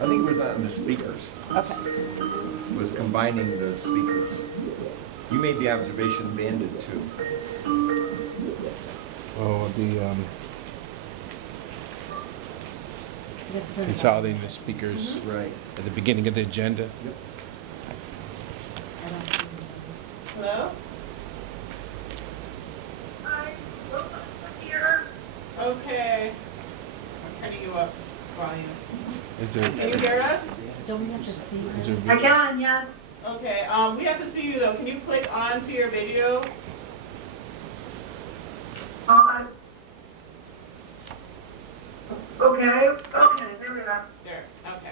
I think it was on the speakers. Okay. It was combining the speakers. You made the observation, Van did too. Oh, consolidating the speakers Right. at the beginning of the agenda. Yep. Hello? Hi, is here. Okay. I'm turning you up volume. Is there, Can you hear us? Don't we have to see is her? there, I can, yes. Okay, we have to see you though. Can you click onto your video? Uh, okay, there we are. There, okay.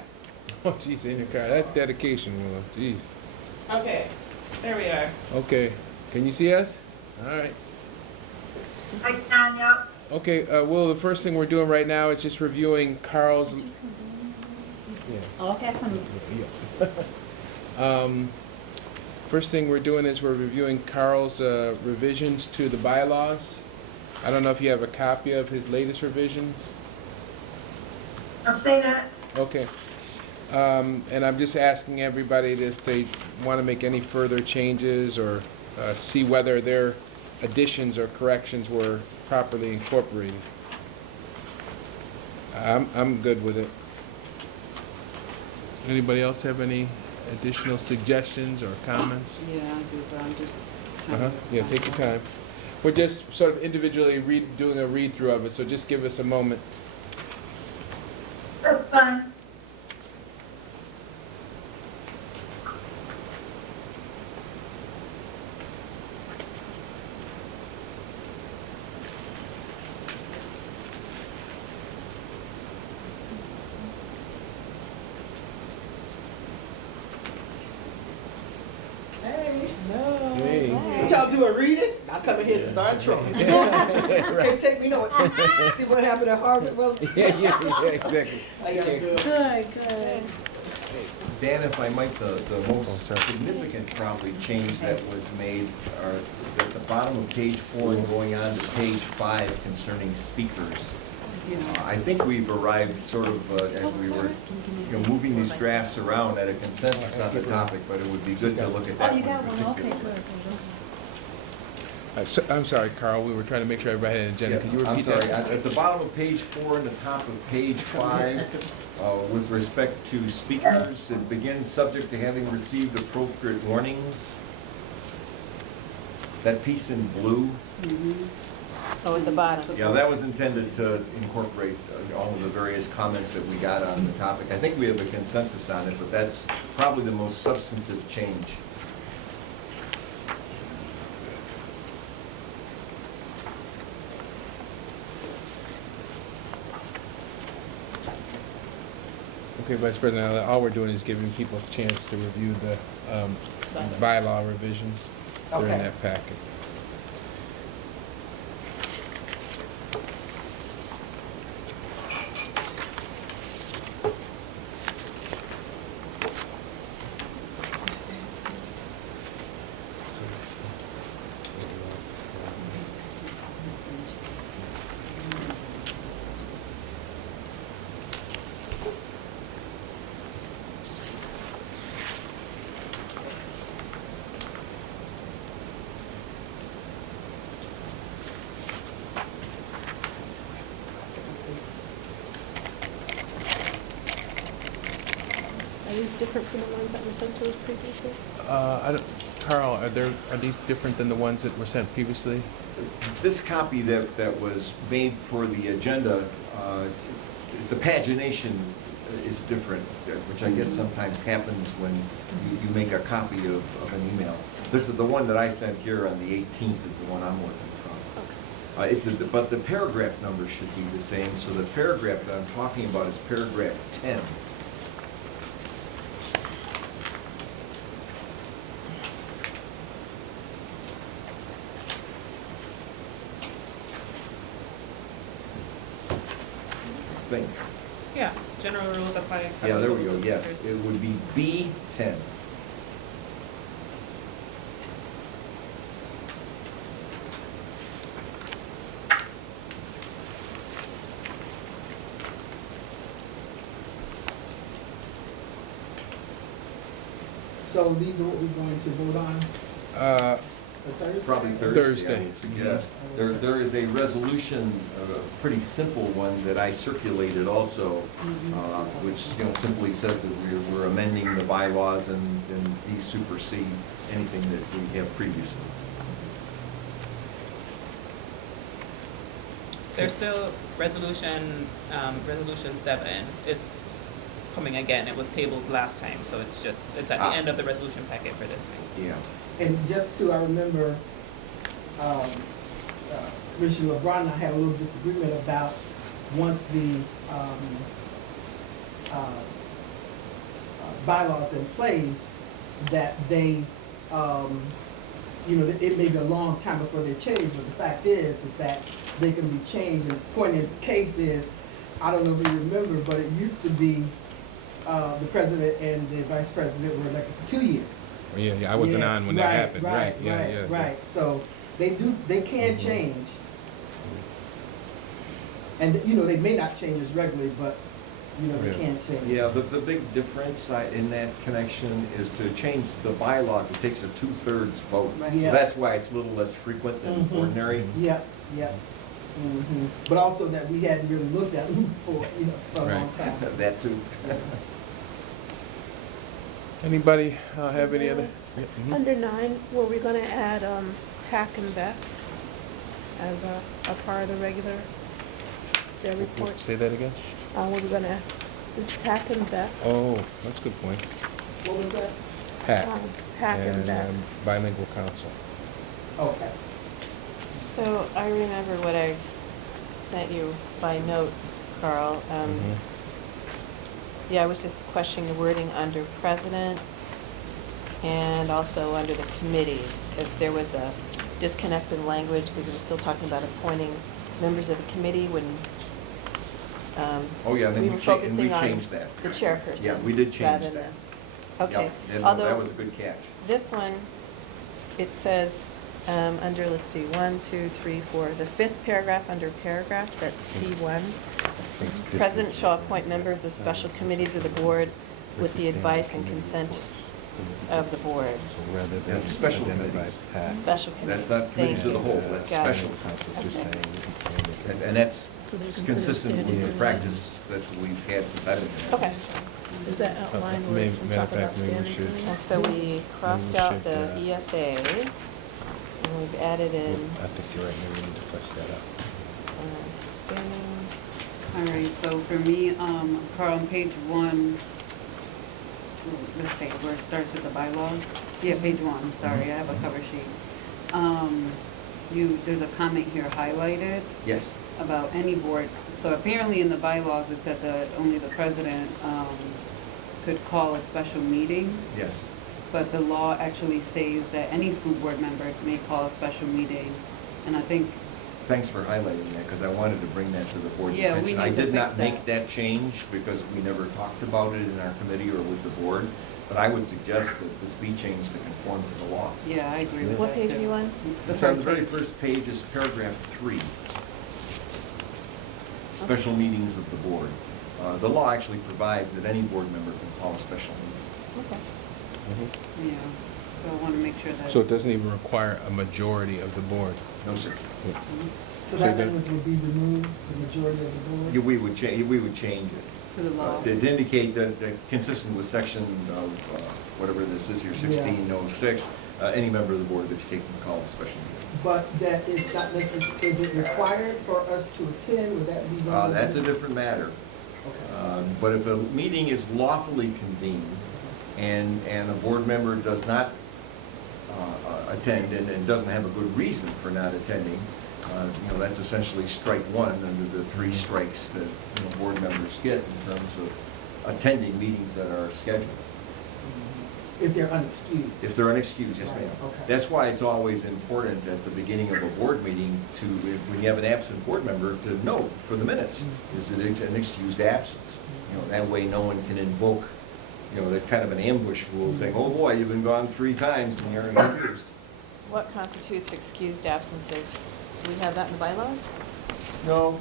oh, geez, in your car. That's dedication, Willow. Jeez. Okay, there we are. Okay. Can you see us? All right. I can, yep. Okay, Will, the first thing we're doing right now is just reviewing Carl's. Yeah. Oh, okay, that's fine. First thing we're doing is we're reviewing Carl's revisions to the bylaws. I don't know if you have a copy of his latest revisions. I've seen it. Okay. And I'm just asking everybody if they want to make any further changes or see whether their additions or corrections were properly incorporated. I'm good with it. Anybody else have any additional suggestions or comments? Yeah, I do, but I'm just Uh-huh. Yeah, take your time. We're just sort of individually doing a read-through of it, so just give us a moment. That's fine. Hey, No. Hey. what y'all doing? Reading? I come in here and start trolling. Right. Can't take me nowhere. See what happened at Harvard, Rose? Yeah, exactly. How y'all doing? Good. Dan, if I might, the most Oh, sorry. significant probably change that was made is at the bottom of page 4 and going on to page 5 concerning speakers. I think we've arrived sort of, as we were moving these drafts around at a consensus on the topic, but it would be good to look at that Oh, you one got one, okay, particularly. good. I'm sorry, Carl, we were trying to make sure everybody had an agenda. Can you Yeah, I'm repeat sorry, that? at the bottom of page 4 and the top of page 5, with respect to speakers, it begins subject to having received appropriate warnings. That piece in blue, Oh, at the bottom. yeah, that was intended to incorporate all of the various comments that we got on the topic. I think we have a consensus on it, but that's probably the most substantive change. Okay, Vice President, all we're doing is giving people a chance to review the bylaw revisions that are in Okay. that packet. Are these different from the ones that were sent to us previously? Carl, are these different than the ones that were sent previously? This copy that was made for the agenda, the pagination is different, which I guess sometimes happens when you make a copy of an email. This is the one that I sent here on the 18th is the one I'm working from. But the paragraph number should be the same, so the paragraph that I'm talking about is paragraph 10. Think. Yeah, general rules apply. Yeah, there we go, yes. It would be B10. So these are what we're going to vote on Uh, Thursday? Probably Thursday, Thursday. I would suggest. There is a resolution, a pretty simple one that I circulated also, which, you know, simply says that we're amending the bylaws and these supersede anything that we have previously. There's still resolution 7. It's coming again. It was tabled last time, so it's at the Ah. end of the resolution packet for this time. Yeah. And just to, I remember, Commissioner LeBron and I had a little disagreement about once the, bylaws in place, that they, you know, it may be a long time before they change, but the fact is that they can be changed. And the point in the case is, I don't know if you remember, but it used to be, the president and the vice president were elected for 2 years. yeah, I wasn't Yeah, on when that happened, right, yeah. Right, so they can change. And, you know, they may not change as regularly, but, you know, they Yeah. can change. Yeah, the big difference in that connection is to change the bylaws, it takes a 2/3 vote. Right. So Yeah. that's why it's a little less frequent than Mhm. ordinary. Yeah, yeah. Mhm. But also that we hadn't really looked at them for, you know, for a long Right. time. That too. Anybody have any other? Yeah, mhm. Under 9, were we gonna add, Hack and Beck as a part of the regular, their report? Say that again? Were we gonna, is Hack and Beck? Oh, that's a good point. What was that? Hack. Hack and Beck. Bilingual council. Okay. So I remember what I sent you by note, Carl. Mhm. Yeah, I was just questioning the wording under president and also under the committees, because there was a disconnect in language, because it was still talking about appointing members of the committee when Oh, yeah, and then we we were cha- and we focusing on changed that. the chairperson. Yeah, we did change rather that. than- Okay, Yep, and although. that was a good catch. This one, it says, under, let's see, 1, 2, 3, 4, the 5th paragraph under paragraph, that's C1. President shall appoint members of special committees of the board with the advice and consent of the board. So rather Yeah, than special identify committees. Hack, Special committees. That's not committees of the Thank you. whole, that's Got it. special. council, just Okay. saying written standards. And that's So they're considered consistent with standing the in practice that we've had since I've been here. Okay, Is that outlined where May- we matter talk of about fact, maybe we standing should- committee? and so we crossed we out should, the ESA, and we've added in I think you're right, maybe we need to flesh that out. standing, All right, so for me, Carl, on page 1, this page where it starts with the bylaws. Yeah, page 1, I'm sorry, I have a cover sheet. There's a comment here highlighted Yes, about any board. So apparently in the bylaws it said that only the president, could call a special meeting. yes. But the law actually says that any school board member may call a special meeting. And I think, Thanks for highlighting that, because I wanted to bring that to the board's Yeah, we attention. I need to did not fix make that. that change because we never talked about it in our committee or with the board, but I would suggest that this be changed to conform to the law. yeah, I agree with that what page too. are you on? The It's on the first very page. first page is paragraph 3. Special meetings of the board. The law actually provides that any board member can call a special meeting. Okay. Yeah, so I want to make sure that. So it doesn't even require a majority of the board. No, sir. So that So the- language would be removed, the majority of the board? We would change it. To the law. To indicate that consistent with section of, whatever this is here, 1606, any member of the Board of Education can call a special meeting. But that is not necessarily, is it required for us to attend? Would that be done? That's a different matter. Okay. But if a meeting is lawfully convened and a board member does not attend and doesn't have a good reason for not attending, that's essentially strike one under the 3 strikes that board members get in terms of attending meetings that are scheduled. If they're unexcused? If they're unexcused, yes, Right, ma'am. okay. That's why it's always important at the beginning of a board meeting to, when you have an absent board member, to note for the minutes, is it an excused absence? That way no one can invoke, that kind of an ambush rule saying, oh boy, you've been gone 3 times and you're excused. What constitutes excused absences? Do we have that in the bylaws? No,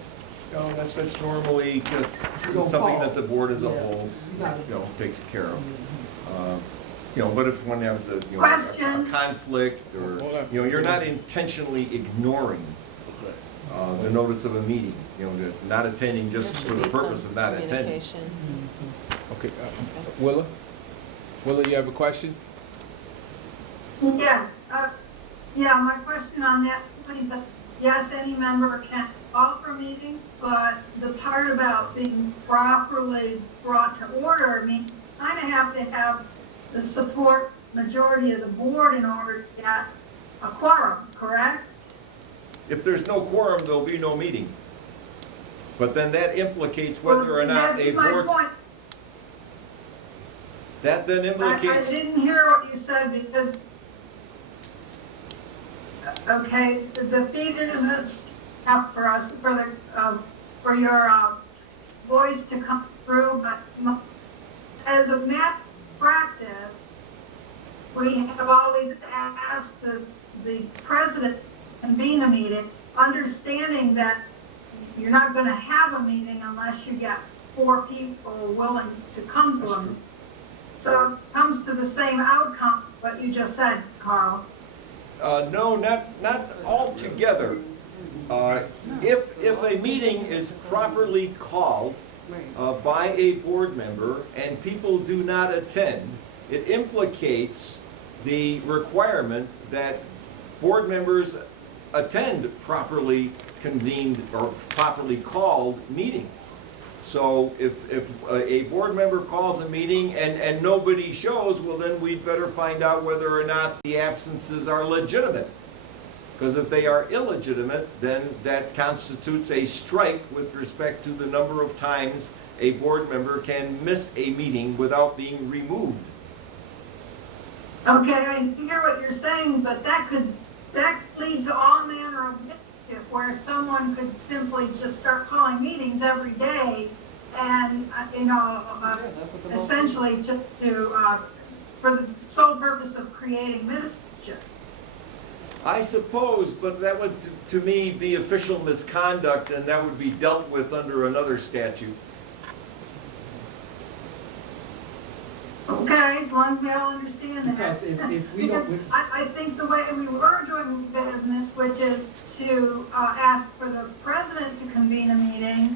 that's normally You don't something call. that the board as a Yeah. whole, You gotta- takes care of. You know, what if one has a, you know, Question. a conflict, or, Hold on. you know, you're not intentionally ignoring the notice of a meeting, you know, not attending just There for should the be some purpose of not attending. communication. Okay, Willa? Willa, you have a question? Yes, yeah, my question on that, yes, any member can call for a meeting, but the part about being properly brought to order, I mean, kind of have to have the support majority of the board in order to get a quorum, correct? If there's no quorum, there'll be no meeting. But then that implicates whether or Well, not that's a my board, point. that then I implicates, didn't hear what you said because, okay, the feed isn't up for us, for your voice to come through, but as a matter of practice, we have always asked the president to convene a meeting, understanding that you're not gonna have a meeting unless you get 4 people willing to come to them. So it comes to the same outcome, what you just said, Carl. no, not altogether. If a meeting is properly called Right. by a board member and people do not attend, it implicates the requirement that board members attend properly convened or properly called meetings. So if a board member calls a meeting and nobody shows, well, then we'd better find out whether or not the absences are legitimate. Because if they are illegitimate, then that constitutes a strike with respect to the number of times a board member can miss a meeting without being removed. Okay, I hear what you're saying, but that could lead to all manner of mischief, where someone could simply just start calling meetings every day and, Yeah, that's what the law says. essentially for the sole purpose of creating mischief. I suppose, but that would, to me, be official misconduct, and that would be dealt with under another statute. Okay, as long as we all understand that. Because if we Because don't, I think the way we were doing business, which is to ask for the president to convene a meeting,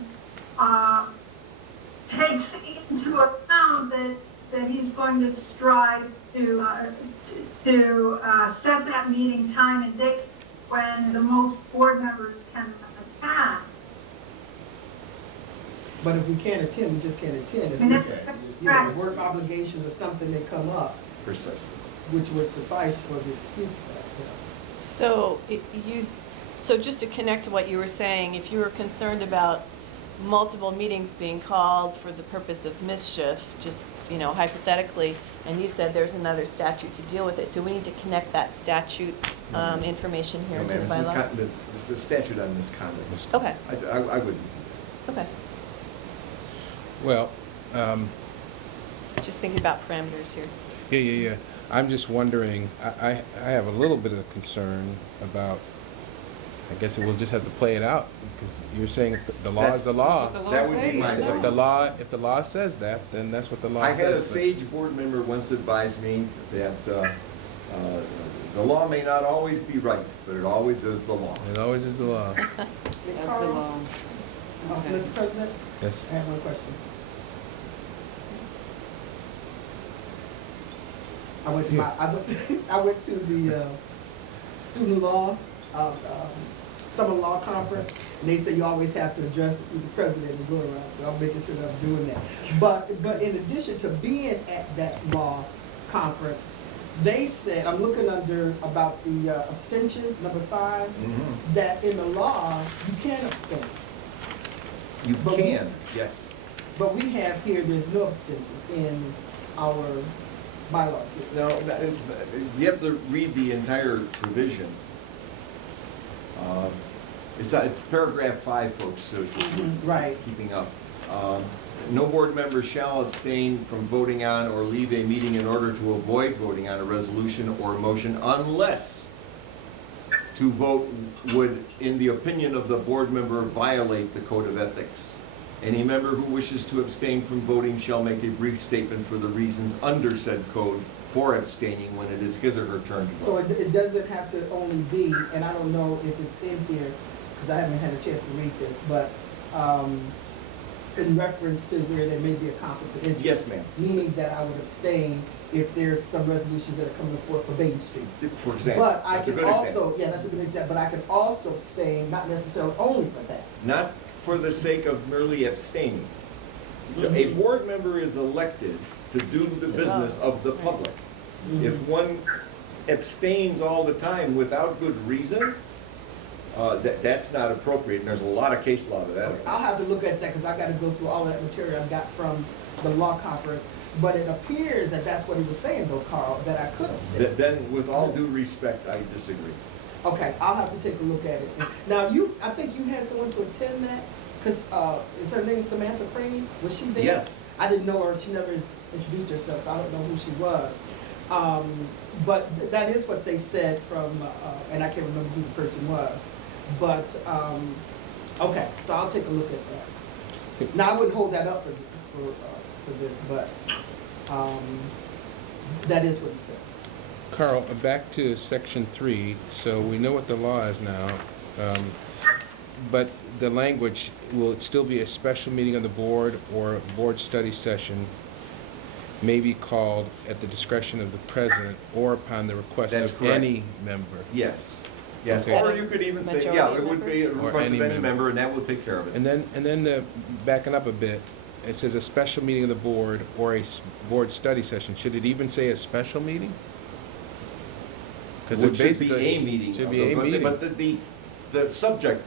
takes into account that he's going to strive to set that meeting time and date when the most board members can attend. but if we can't attend, we just can't attend. If And we, that's you know, correct. work obligations or something may come up, Precisely. which would suffice for the excuse of that, you know. So just to connect to what you were saying, if you were concerned about multiple meetings being called for the purpose of mischief, just, you know, hypothetically, and you said there's another statute to deal with it, do we need to connect that statute information here No, to the ma'am, bylaws? it's a statute on misconduct. Okay, I wouldn't. okay. Well, Just thinking about parameters here. yeah. I'm just wondering, I have a little bit of concern about, I guess we'll just have to play it out, because you're saying if the law is the law. That's what the law That would be says. my If advice. the law says that, then that's what the law I says. had a but- sage board member once advise me that the law may not always be right, but it always is the law. It always is the law. That's the Carl? law. Okay. Mr. President, Yes. I have one question. I went to the student law, summer law conference, and they say you always have to address it through the president and go around, so I'm making sure that I'm doing that. But in addition to being at that law conference, they said, I'm looking under about the abstention, number 5, that in the law, you can abstain. You But we- can, yes. But we have here, there's no abstentions in our bylaws here. No, you have to read the entire provision. It's paragraph 5, folks, so if you're Right. keeping up. No board member shall abstain from voting on or leave a meeting in order to avoid voting on a resolution or motion unless to vote would, in the opinion of the board member, violate the code of ethics. Any member who wishes to abstain from voting shall make a brief statement for the reasons under said code for abstaining when it is his or her turn to So vote. it doesn't have to only be, and I don't know if it's in here, because I haven't had a chance to read this, but in reference to where there may be a conflict of interest. Yes, ma'am. Meaning that I would abstain if there's some resolutions that are coming forth for Bain Street. For example. But I That's a can good example. also, yeah, that's a good example, but I can also abstain, not necessarily only for that. Not for the sake of merely abstaining. Mm-hmm. A board member is elected to do the business of the public. If one abstains all the time without good reason, that's not appropriate, and there's a lot of case law to that. I'll have to look at that, because I gotta go through all that material I got from the law conference. But it appears that that's what he was saying though, Carl, that I could abstain. Then, with all due respect, I disagree. Okay, I'll have to take a look at it. Now, I think you had someone to attend that, because, is her name Samantha Crane? Was she there? Yes. I didn't know her, she never introduced herself, so I don't know who she was. But that is what they said from, and I can't remember who the person was. But, okay, so I'll take a look at that. Now, I wouldn't hold that up for this, but, that is what he said. Carl, back to section 3, so we know what the law is now, but the language, will it still be a special meeting of the board or board study session may be called at the discretion of the president or upon the request That's of correct. any member? Yes, yes, Okay. or you could even say, Majority yeah, of it would be a members? Or request of any any member. member, and that will take care of it. And then backing up a bit, it says a special meeting of the board or a board study session. Should it even say a special meeting? Because It it should be basically a meeting. should of be a meeting. But the subject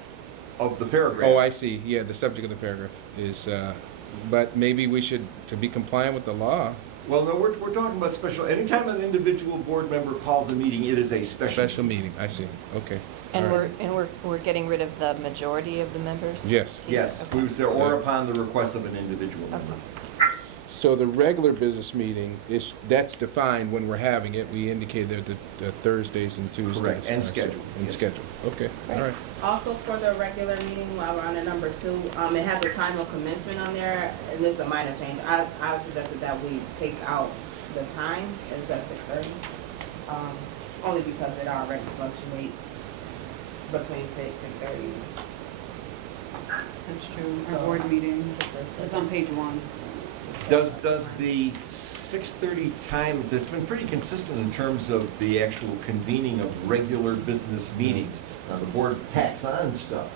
of the paragraph. Oh, I see. Yeah, the subject of the paragraph is, but maybe we should, to be compliant with the law, Well, no, we're talking about special, anytime an individual board member calls a meeting, it is a special meeting. I see. Okay. And All right. we're getting rid of the majority of the members? Yes. Yes, Okay. we would say, or Yeah. upon the request of an individual member. So the regular business meeting that's defined when we're having it. We indicated the Thursdays and Tuesdays. Correct, and I see. scheduled, And yes. scheduled. Okay. All right. Also for the regular meeting, while we're on the number 2, it has a time of commencement on there, and this is a minor change. I suggested that we take out the time, and it says 6:30, only because it already fluctuates between 6:30. That's true. So, Our board meetings, Just it's on page 1. Does the 6:30 time, that's been pretty consistent in terms of the actual convening of regular business meetings. Now, the board tacks on stuff,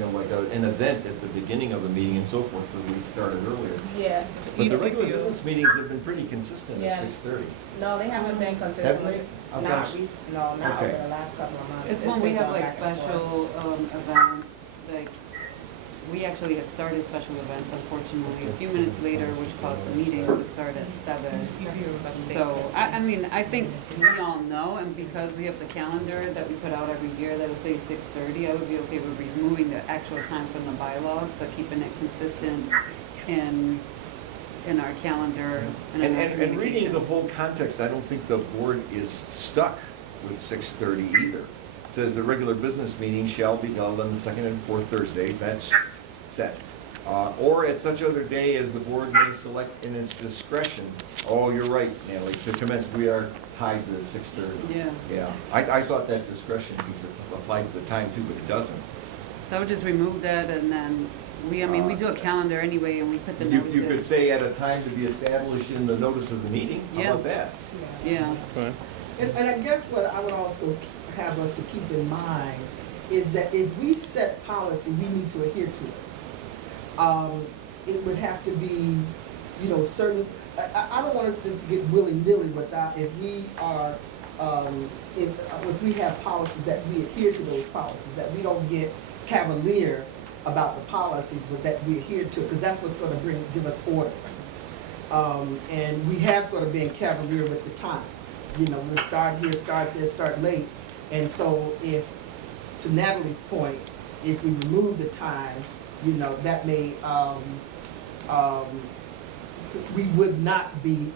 like an event at the beginning of a meeting and so forth, so we started earlier. Yeah, But the Easy regular for you. business meetings have been pretty consistent at Yeah. 6:30. no, they haven't been consistent. Haven't they? I'm Not sorry. no, not Okay. over the last couple of months. It's when we been have going like back and forth. special events, like, we actually have started special events, unfortunately, a few minutes later, which caused the meetings to start at 7. So, I mean, I think we all know, and because we have the calendar that we put out every year that'll say 6:30, I would be okay with removing the actual time from the bylaws, but keeping it consistent in our calendar and in our And reading the communications. whole context, I don't think the board is stuck with 6:30 either. It says the regular business meeting shall be held on the second and fourth Thursday, that's set. Or at such other day as the board may select in its discretion. Oh, you're right, Natalie, to commence, we are tied to 6:30. Yeah, Yeah, I thought that discretion piece applied to the time too, but it doesn't. so I would just remove that, and then we do a calendar anyway, and we put the You notices. could say at a time to be established in the notice of the meeting, how about that? Yeah. Fine. And I guess what I would also have us to keep in mind is that if we set policy, we need to adhere to it. It would have to be, certain, I don't want us just to get willy-nilly without, if we are, if we have policies, that we adhere to those policies, that we don't get cavalier about the policies, but that we adhere to, because that's what's gonna give us order. And we have sort of been cavalier with the time. We'll start here, start there, start late. And so if, to Natalie's point, if we remove the time, that may, we would not be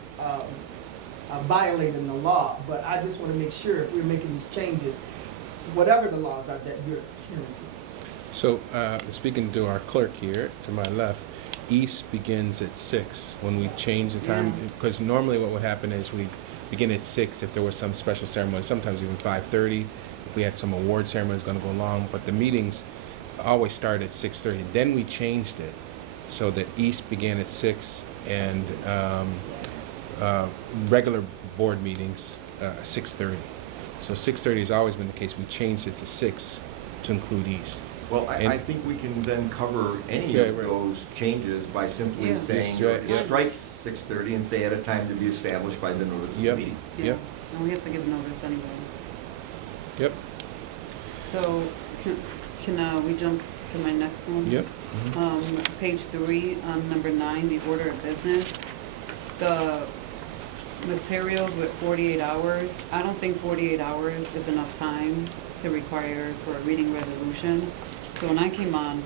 violating the law. But I just want to make sure if we're making these changes, whatever the laws are, that we're adhering to. So, speaking to our clerk here, to my left, East begins at 6 when we change the time, because normally what would happen is we begin at 6 if there was some special ceremony, sometimes even 5:30. If we had some award ceremony, it's going to go long, but the meetings always start at 6:30. Then we changed it so that East began at 6 and regular board meetings 6:30. So 6:30 has always been the case. We changed it to 6 to include East. Well, And- I think we can then cover any Yeah, of right. those changes by simply Yeah. saying, Yeah. strike 6:30 and say at a time to be established by the notice of the Yep. meeting. Yep. And we have to give notice anyway. Yep. So, can we jump to my next one? Yep. Page 3, on number 9, the order of business. The materials with 48 hours, I don't think 48 hours is enough time to require for a reading resolution. So when I came on,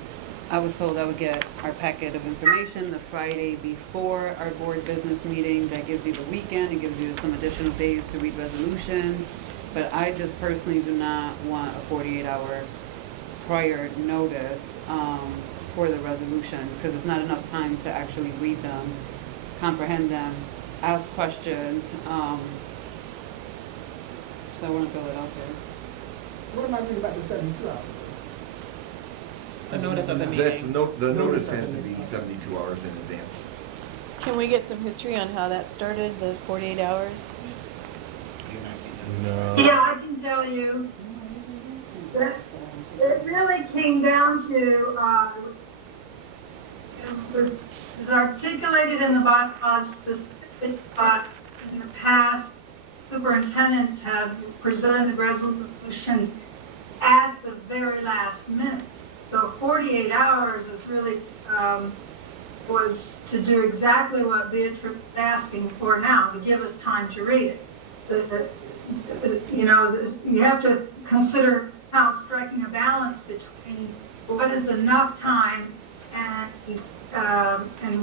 I was told I would get our packet of information the Friday before our board business meeting. That gives you the weekend, it gives you some additional days to read resolutions. But I just personally do not want a 48-hour prior notice for the resolutions, because it's not enough time to actually read them, comprehend them, ask questions. So I want to throw it out there. What am I reading about the 72 hours? The notice of the That's, meeting. the notice Notice of has to the be meeting. 72 hours in advance. Can we get some history on how that started, the 48 hours? No. Yeah, I can tell you that it really came down to, it was articulated in the bylaws specific, but in the past, superintendents have presented resolutions at the very last minute. So 48 hours is really, was to do exactly what Beatrice is asking for now, to give us time to read it. You have to consider now striking a balance between what is enough time and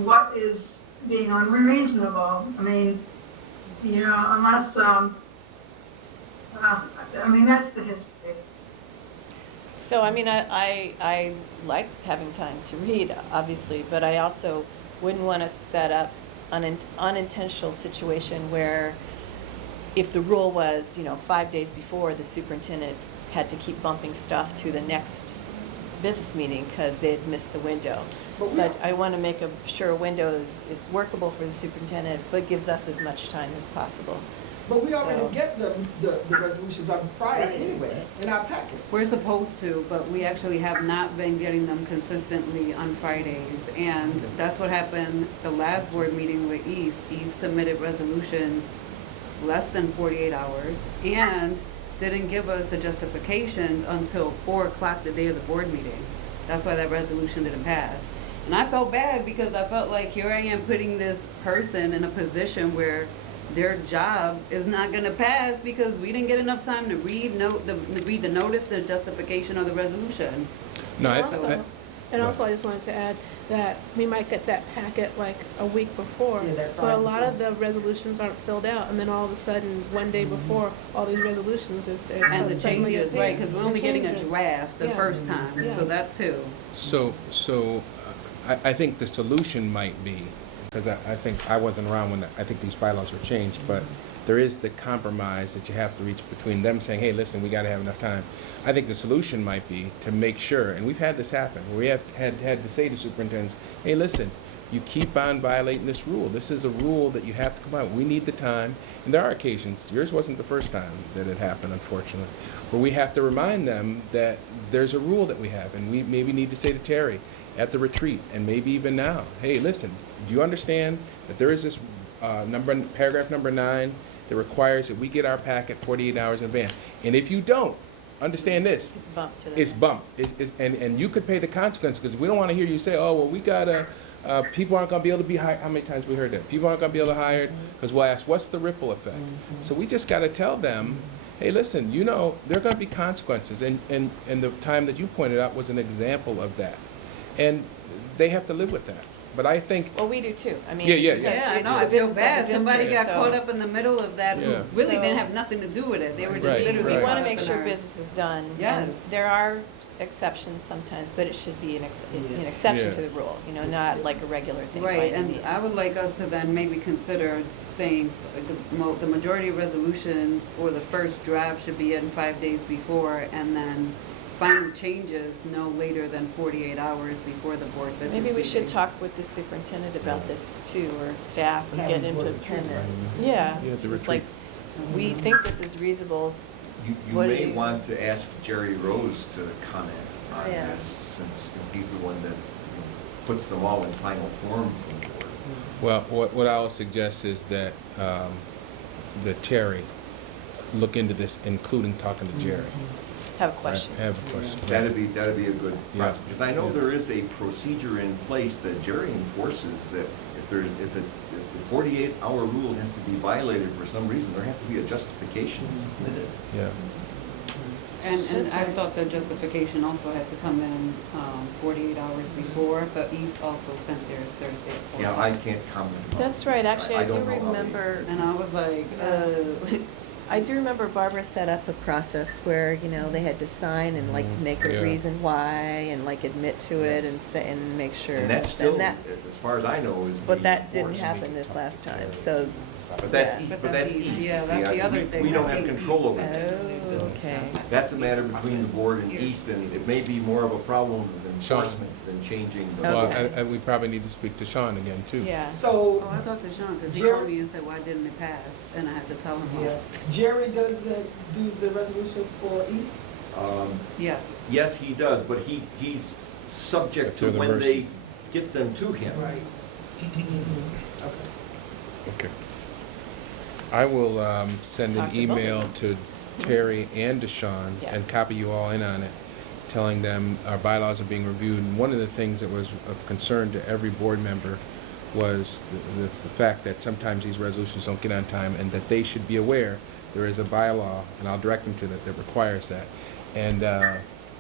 what is being unreasonable. I mean, unless, that's the history. So, I mean, I like having time to read, obviously, but I also wouldn't want to set up an unintentional situation where if the rule was, 5 days before, the superintendent had to keep bumping stuff to the next business meeting because they had missed the window. But So we- I want to make sure a window it's workable for the superintendent, but gives us as much time as possible. But we already So- get the resolutions on Friday anyway, in our packets. We're supposed to, but we actually have not been getting them consistently on Fridays. And that's what happened the last board meeting with East. East submitted resolutions less than 48 hours and didn't give us the justifications until 4 o'clock the day of the board meeting. That's why that resolution didn't pass. And I felt bad because I felt like here I am putting this person in a position where their job is not gonna pass because we didn't get enough time to read the notice, the justification of the resolution. No, And also, I just wanted to add that we might get that packet like a week before. Yeah, that But a Friday lot of before. the resolutions aren't filled out, and then all of a sudden, one day before, all these resolutions is there. And the changes, right, because we're only getting a draft the Yeah. first time, Yeah. so that too. So I think the solution might be, because I think I wasn't around when I think these bylaws were changed, but there is the compromise that you have to reach between them saying, hey, listen, we got to have enough time. I think the solution might be to make sure, and we've had this happen, where we have had to say to superintendents, hey, listen, you keep on violating this rule. This is a rule that you have to comply with. We need the time. And there are occasions, yours wasn't the first time that it happened, unfortunately, where we have to remind them that there's a rule that we have, and we maybe need to say to Terry at the retreat, and maybe even now, hey, listen, do you understand that there is this paragraph number 9 that requires that we get our packet 48 hours in advance? And if you don't, understand this, It's bumped to the it's next. bumped. And you could pay the consequences, because we don't want to hear you say, oh, well, we got to, people aren't going to be able to be hired. How many times we heard that? People aren't going to be able to hire, because we'll ask, what's the ripple effect? So we just got to tell them, hey, listen, there are going to be consequences. And the time that you pointed out was an example of that. And they have to live with that. but I think, Well, we do too. I mean. Yeah, yeah, yeah. because Yeah, I it's know, the I feel business of the bad. Somebody district, got so- caught up in the middle of that who Yeah. really So- didn't have nothing to do with it. They were just Right, literally. We want to right. make sure business is done. and Yes. There are exceptions sometimes, but it should be an exception Yeah. to the rule, you know, not like a regular thing. by Right, any and I means. would like us to then maybe consider saying the majority of resolutions or the first draft should be in 5 days before, and then final changes no later than 48 hours before the board business Maybe we should meeting. talk with the superintendent about this too, or staff, and Have get a into board retreat, independent. right? Yeah, Yeah, the it's like, we think this is reasonable. You What do may you- want to ask Jerry Rose to comment on Yeah. this, since he's the one that puts them all in final form for the board. well, what I'll suggest is that, that Terry look into this, including talking to Jerry. Have a Right? question. Have a question. That'd be a good Yeah. process, because I know Yeah. there is a procedure in place that Jerry enforces, that if the 48-hour rule has to be violated for some reason, there has to be a justification submitted. Yeah. And That's I right. thought the justification also had to come in 48 hours before, but East also sent theirs Thursday at 4. Yeah, I can't comment on That's this. right, actually, I do don't know how they- remember, And I was like, I do remember Barbara set up a process where, you know, they had to sign and like make a Yeah. reason why and like admit to it Yes. and say, and make sure. And that's still, that- as far as I know, is But being that didn't enforced. happen this last time, so, But that's Yeah. east, But but that's that's east. east, Yeah, you see, that's the other we thing. don't That's have east. control over that. oh, okay. That's a matter between the board and east, and it may be more of a problem of Sean. enforcement than changing the. Well, Okay. and we probably need to speak to Sean again, too. Yeah. So, oh, I talked to Sean because he Jerry- called me and said, why didn't it pass? And I had to tell him. yeah, Jerry doesn't do the resolutions for East? Yes. Yes, he does, but he's subject to To the when mercy. they get them to him. Right. Okay. Okay. I will send an Talk to both of email them. to Terry and to Sean Yeah. and copy you all in on it, telling them our bylaws are being reviewed. And one of the things that was of concern to every board member was the fact that sometimes these resolutions don't get on time, and that they should be aware there is a bylaw, and I'll direct them to that requires that. And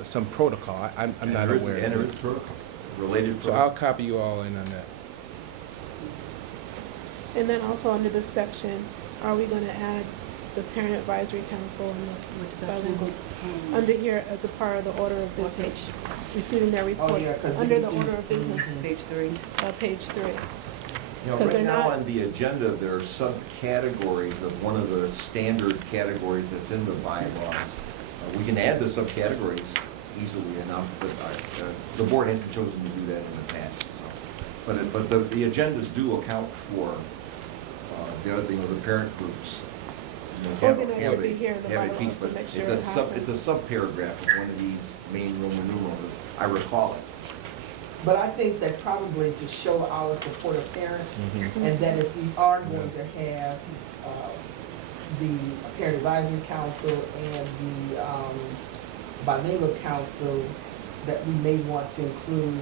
some protocol, I'm And not there is- aware. And there is protocol, related So I'll protocol. copy you all in on that. And then also under this section, are we gonna add the parent advisory council and Which the section? bilingual? Under here as a part of the order of What business, receiving their Oh, reports, yeah, 'cause under they the do- order of business, Page 3. page 3. You know, 'cause right they're now not- on the agenda, there are subcategories of one of the standard categories that's in the bylaws. We can add the subcategories easily enough, but the board hasn't chosen to do that in the past, so. But the agendas do account for, the parent groups. You know, have- Organized have to be a- here, the have a bylaws piece, to but make sure it's it a happens. it's a subparagraph of one of these main Roman numerals, as I recall it. But I think that probably to show our support of parents, Mhm. and that if we are going to have the Parent Advisory Council and the Bilingual Council, that we may want to include,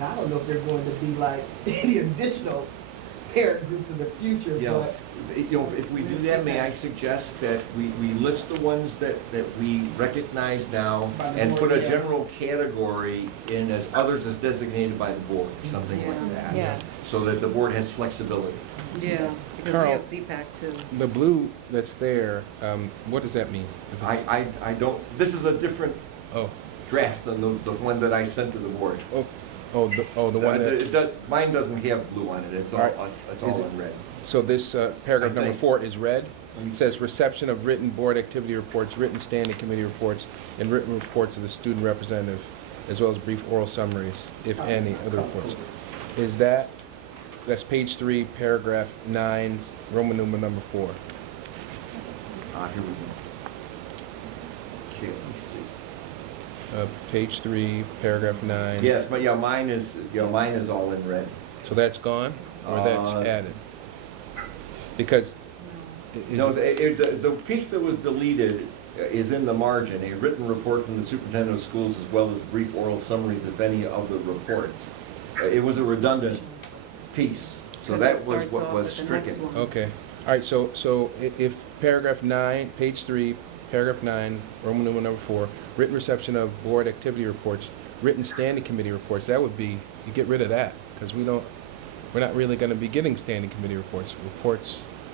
now I don't know if they're going to be like any additional parent groups in the future, Yeah, but if we do that, may I suggest that we list the ones that we recognize now and put a Yeah. general category in as others as designated by the board, or something like that. Yeah. So that the board has flexibility. Yeah, because Carl. we have CPAC too. The blue that's there, what does that mean? If it's- I don't, this is a different Oh, draft than the one that I sent to the board. the one that, Mine doesn't have blue on it, it's all, All right. it's all Is it- in red. so this paragraph I number think- 4 is red. It says reception of written board activity reports, written standing committee reports, and written reports of the student representative, as well as brief oral summaries, if any, of the reports. Is that's page 3, paragraph 9, Roman numeral number 4. Here we go. Okay, let me see. Page 3, paragraph 9. Yes, but mine is all in red. So that's gone, or that's Uh, added? Because, is No, it- the piece that was deleted is in the margin, a written report from the superintendent of schools as well as brief oral summaries of any of the reports. It was a redundant piece, so 'Cause that it was starts what off was with the next stricken. one. okay, all right, so if paragraph 9, page 3, paragraph 9, Roman numeral number 4, written reception of board activity reports, written standing committee reports, that would be, you get rid of that, because we don't, we're not really gonna be getting standing committee reports.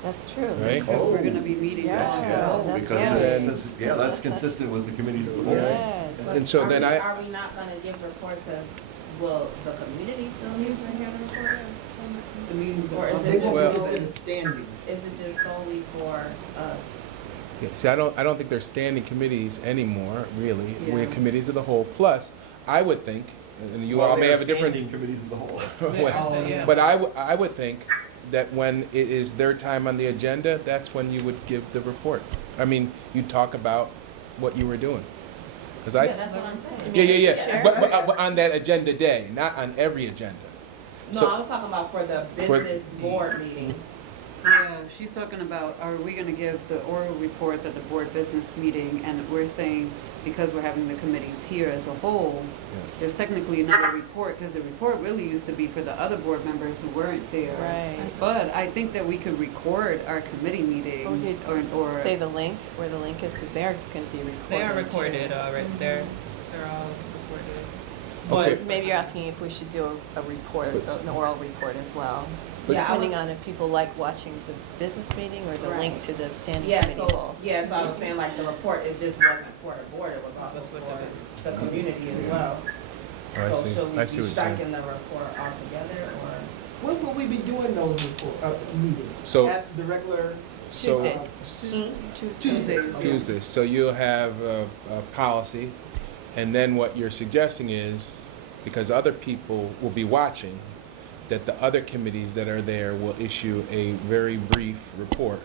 That's true. Right. We're gonna be meeting. Yeah. That's, that's because good. that's consistent with the committees of the whole. Yes. And so then Are we not gonna give reports, cause will the community still need to hear the report? The meetings. Or is They it won't Well- be considered standing. Is it just solely for us? Yeah, see, I don't think they're standing committees anymore, really. We're Yeah. committees of the whole. Plus, I would think, and you Well, all may they're have a different. standing committees of the whole. Well, yeah. But I would think that when it is their time on the agenda, that's when you would give the report. I mean, you talk about what you were doing. Cause Yeah, that's what I'm saying. yeah. But on that agenda day, not on every agenda. No, So- I was talking about for the For- business board meeting. Yeah, she's talking about, are we gonna give the oral reports at the board business meeting, and we're saying, because we're having the committees here as a whole, there's technically not a report, because the report really used to be for the other board members who weren't there. Right. But I think that we could record our committee meetings, or. Say the link, where the link is, because they are going to be recorded. They are too. recorded already. They're all recorded. Okay. But Maybe you're asking if we should do a report, an oral report as well. But- Yeah, I Depending was- on if people like watching the business meeting or the link Right. to the standing Yeah, committee so, hall. yeah, so I was saying like the report, it just wasn't for the board, it was also That's what for the community as well. Oh, I So see. should I we see be what you're saying. striking the report altogether, or? When will we be doing those meetings? So- At the regular? So- Tuesdays. Tuesdays. okay. Tuesdays. So you'll have a policy, and then what you're suggesting is, because other people will be watching, that the other committees that are there will issue a very brief report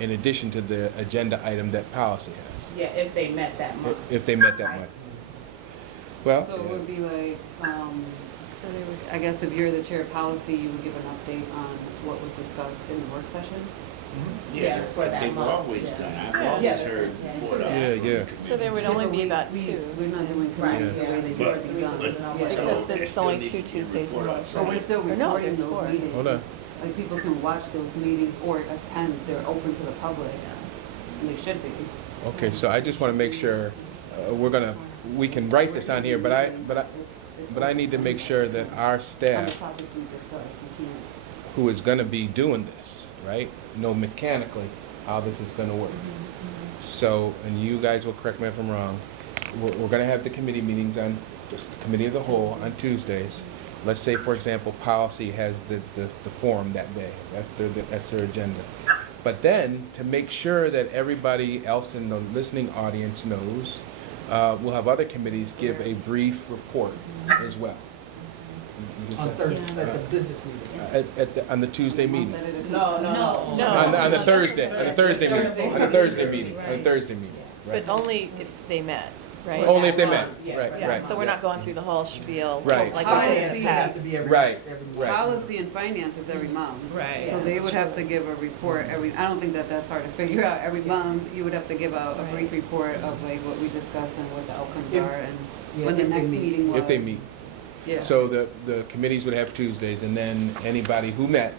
in addition to the agenda item that policy has, Yeah, if they met that month. if they met that Right. month. Well, So it would be like, So they would, I guess if you're the chair of policy, you would give an update on what was discussed in the work session? Yeah, for that They've month, always yeah. done. I've Yeah. always Yeah, heard yeah. report out Yeah, from yeah. the so there would Yeah, only but be about we- two. We're not doing Right, committees the way they yeah. should be But- done. but- Yeah. Because So there's they still only need two to Tuesdays a report month. outside. But we're still Or no, recording there's those four. meetings. Hold on. Like, people can watch those meetings or attend, they're open to the public, and they should be. okay, so I just want to make sure, we can write this on here, but I need to make sure that our On the staff, topics we discussed, we can't. who is gonna be doing this, right, know mechanically how this is gonna work. So, and you guys will correct me if I'm wrong, we're gonna have the committee meetings on, just the committee of the whole on Tuesdays. Let's say, for example, policy has the forum that day, that's their agenda. But then, to make sure that everybody else in the listening audience knows, we'll have other committees give a brief report as well. You get On that? Thursday, at the business meeting. On the Tuesday meeting. No. No. On the Thursday meeting, on the Thursday meeting, right. But only if they met, right? Only if they met, Yeah, right, for that Yeah, right. so we're not going through the whole spiel, Right. like How we I did in Finance the would have to past. be every Right, month. right. Policy and finance is every month. Right. So they would have to give a report I don't think that that's hard to figure out. Every month, you would have to give out a brief report of like what we discussed and what the outcomes If- are and Yeah, when the if they next meet. meeting was. If they meet. Yeah. So the committees would have Tuesdays, and then anybody who met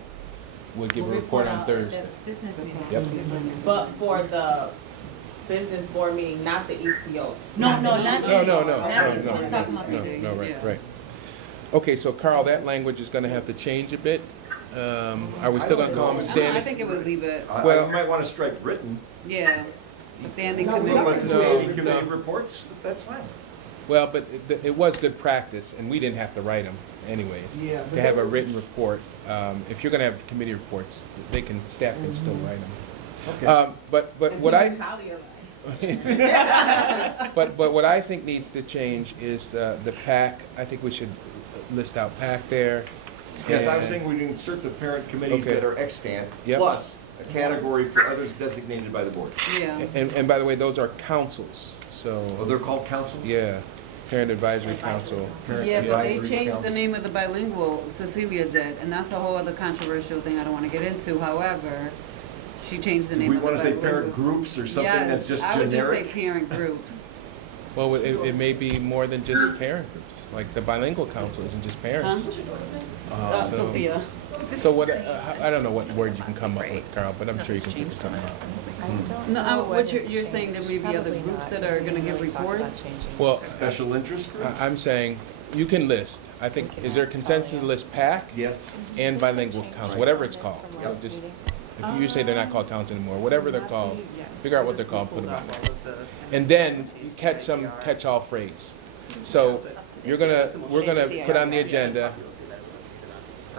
would give a report on Thursday. Business meeting. Yep. But for the business board meeting, not the East PO. No, not No, no, no, That no, was no, just talking about no, meetings, no, right, yeah. right. Okay, so Carl, that language is gonna have to change a bit. Are we still gonna call them I standing? think it would leave it, Well- You might want to strike written, yeah. The standing No, committee. but the No, standing no. committee reports, that's fine. Well, but it was good practice, and we didn't have to write them anyways. Yeah, but To have a that written report, if you're gonna have committee reports, staff can still write them. Okay. But what I, Talia. but what I think needs to change is the PAC. I think we should list out PAC there. Yes, I was And- saying we'd insert the parent committees Okay. that are extant, Yep. plus a category for others designated by the board. Yeah. And by the way, those are councils, Oh, so, they're called councils? yeah, Parent Advisory Council. Parent Yeah, but they Advisory changed the Council. name of the bilingual, Cecilia did, and that's a whole other controversial thing I don't wanna get into, however, she changed the name We of the want to say bilingual. parent groups or something that's just Yes, I would just say generic? parent groups. Well, it may be more than just parent groups, like the bilingual council isn't just parents. So- Sophia. So what, I don't know what word you can come up with, Carl, but I'm sure you can figure something out. I don't No, know what has you're saying there may be other Probably groups not, that 'cause are we gonna didn't give really talk about reports? changing Well, Special interest groups? I'm saying, you can list, I think, is there consensus to list PAC Yes. and bilingual council, whatever it's called? From You know, last just, meeting. if you say they're not called council anymore, whatever they're called, figure out what they're called, put them on there. there. And then you catch some catch-all phrase. So we're gonna put on the agenda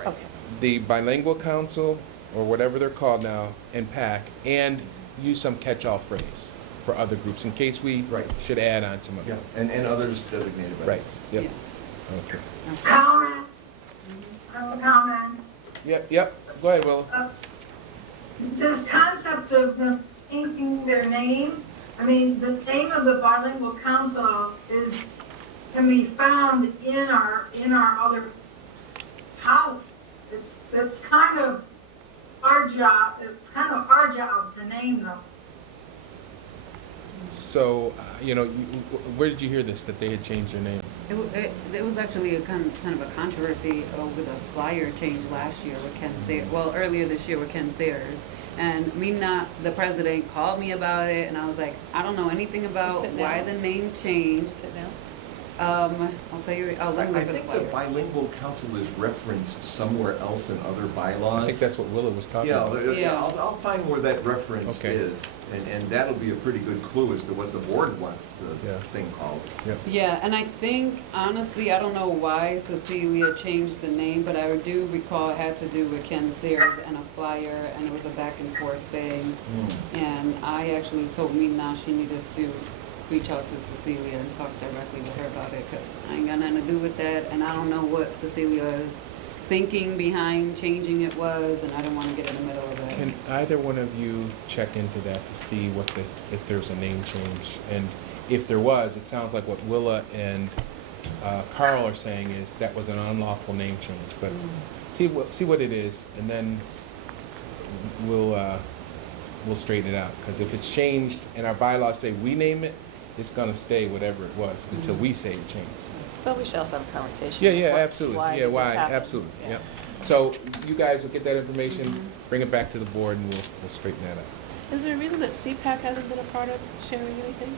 Okay. the bilingual council, or whatever they're called now, and PAC, and use some catch-all phrase for other groups, in case we Right. should add on some of Yeah, them. and others designated by. Right, yep, Yeah. okay. Comment, I have a comment. Yep, go ahead, Will. This concept of them changing their name, I mean, the name of the bilingual council can be found in our other policy. It's kind of our job to name them. So, where did you hear this, that they had changed their name? It was actually a kind of a controversy with a flyer change last year with Ken Sayers. Well, earlier this year with Ken Sayers. And the president, called me about it, and I was like, I don't know anything about What's it why now? the name changed. Is it now? I'll tell you, let me I look at the think the flyer. bilingual council is referenced somewhere else in other bylaws. I think that's what Willa was talking Yeah, about. Yeah. I'll find where that reference Okay. is, and that'll be a pretty good clue as to what the board wants the Yeah. thing called. Yeah, and I think, honestly, I don't know why Cecilia changed the name, but I do recall it had to do with Ken Sayers and a flyer, and it was a back and forth thing. And I actually told Mina she needed to reach out to Cecilia and talk directly with her about it, because I ain't got nothing to do with that, and I don't know what Cecilia's thinking behind changing it was, and I don't want to get in the middle of that. Can either one of you check into that to see if there's a name change? And if there was, it sounds like what Willa and Carl are saying is that was an unlawful name change. But see what it is, and then we'll straighten it out. Because if it's changed and our bylaws say we name it, it's gonna stay whatever it was until we say it changed. But we should also have a conversation. Yeah, of yeah, what- absolutely. why Yeah, did this why, happen. absolutely, Yeah. yep. So you guys will get that information, bring it back to the board, and we'll straighten that out. Is there a reason that CPAC hasn't been a part of sharing anything?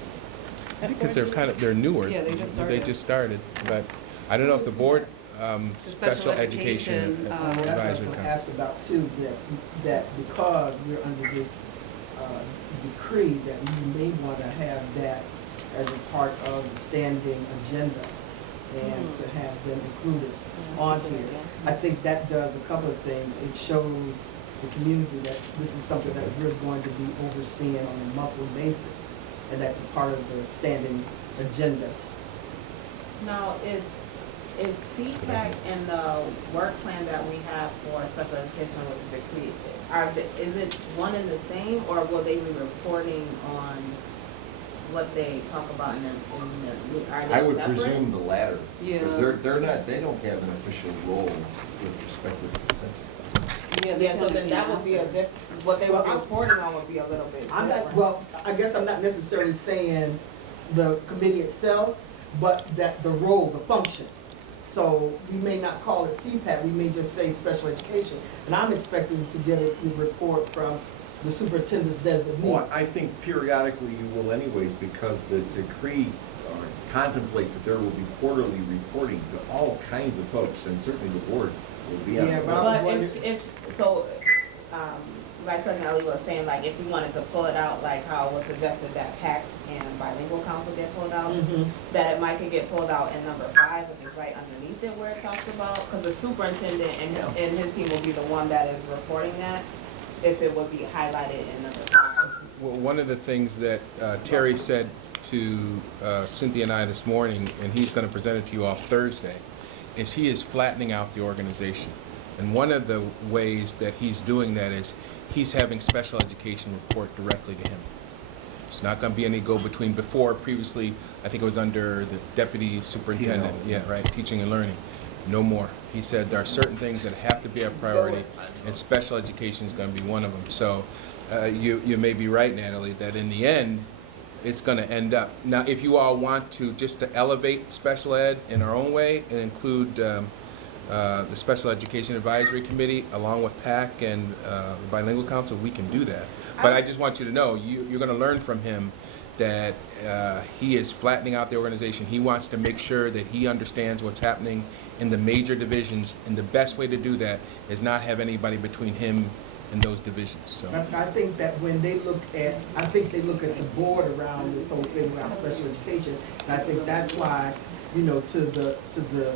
Because they're newer. Yeah, they just They started. just started, but I don't know if the board, special special education education, That's what I was advisory gonna council. ask about too, that because we're under this decree, that we may wanna have that as a part of the standing agenda and to have them included Yeah, on that's a good here. idea. I think that does a couple of things. It shows the community that this is something that we're going to be overseeing on a monthly basis, and that's a part of the standing agenda. Now, is CPAC and the work plan that we have for special education with the decree, is it one and the same, or will they be reporting on what they talk about in their, are they separate? I would presume the latter. Yeah. Because they don't have an official role with respect to the consent. Yeah, so then that would be what they would Well, be I'm- reporting on would be a little bit I'm different. not, well, I guess I'm not necessarily saying the committee itself, but that the role, the function. So we may not call it CPAC, we may just say special education. And I'm expecting to get a report from the superintendent's designee. Well, I think periodically you will anyways, because the decree contemplates that there will be quarterly reporting to all kinds of folks, and certainly the board will be on Yeah, it. but I was But wondering- Vice President Ellie was saying, like, if we wanted to pull it out, like how it was suggested that PAC and bilingual council get pulled out, Mhm. that it might could get pulled out in number 5, which is right underneath it where it talks about, because the superintendent and his team will be the one that is reporting that, if it would be highlighted in number 5. Well, one of the things that Terry said to Cynthia and I this morning, and he's going to present it to you all Thursday, is he is flattening out the organization. And one of the ways that he's doing that is he's having special education report directly to him. It's not going to be any go-between. Previously, I think it was under the deputy superintendent. TNO. Yeah, right, teaching and learning. No more. He said there are certain things that have to be a priority, and special education is going to be one of them. So you may be right, Natalie, that in the end, it's gonna end up. Now, if you all want to, just to elevate special ed in our own way and include the Special Education Advisory Committee along with PAC and the Bilingual Council, we can do that. But I just want you to know, you're gonna learn from him that he is flattening out the organization. He wants to make sure that he understands what's happening in the major divisions, and the best way to do that is not have anybody between him and those divisions, so. I think that when they look at, I think they look at the board around this whole thing around special education, and I think that's why, you know, to the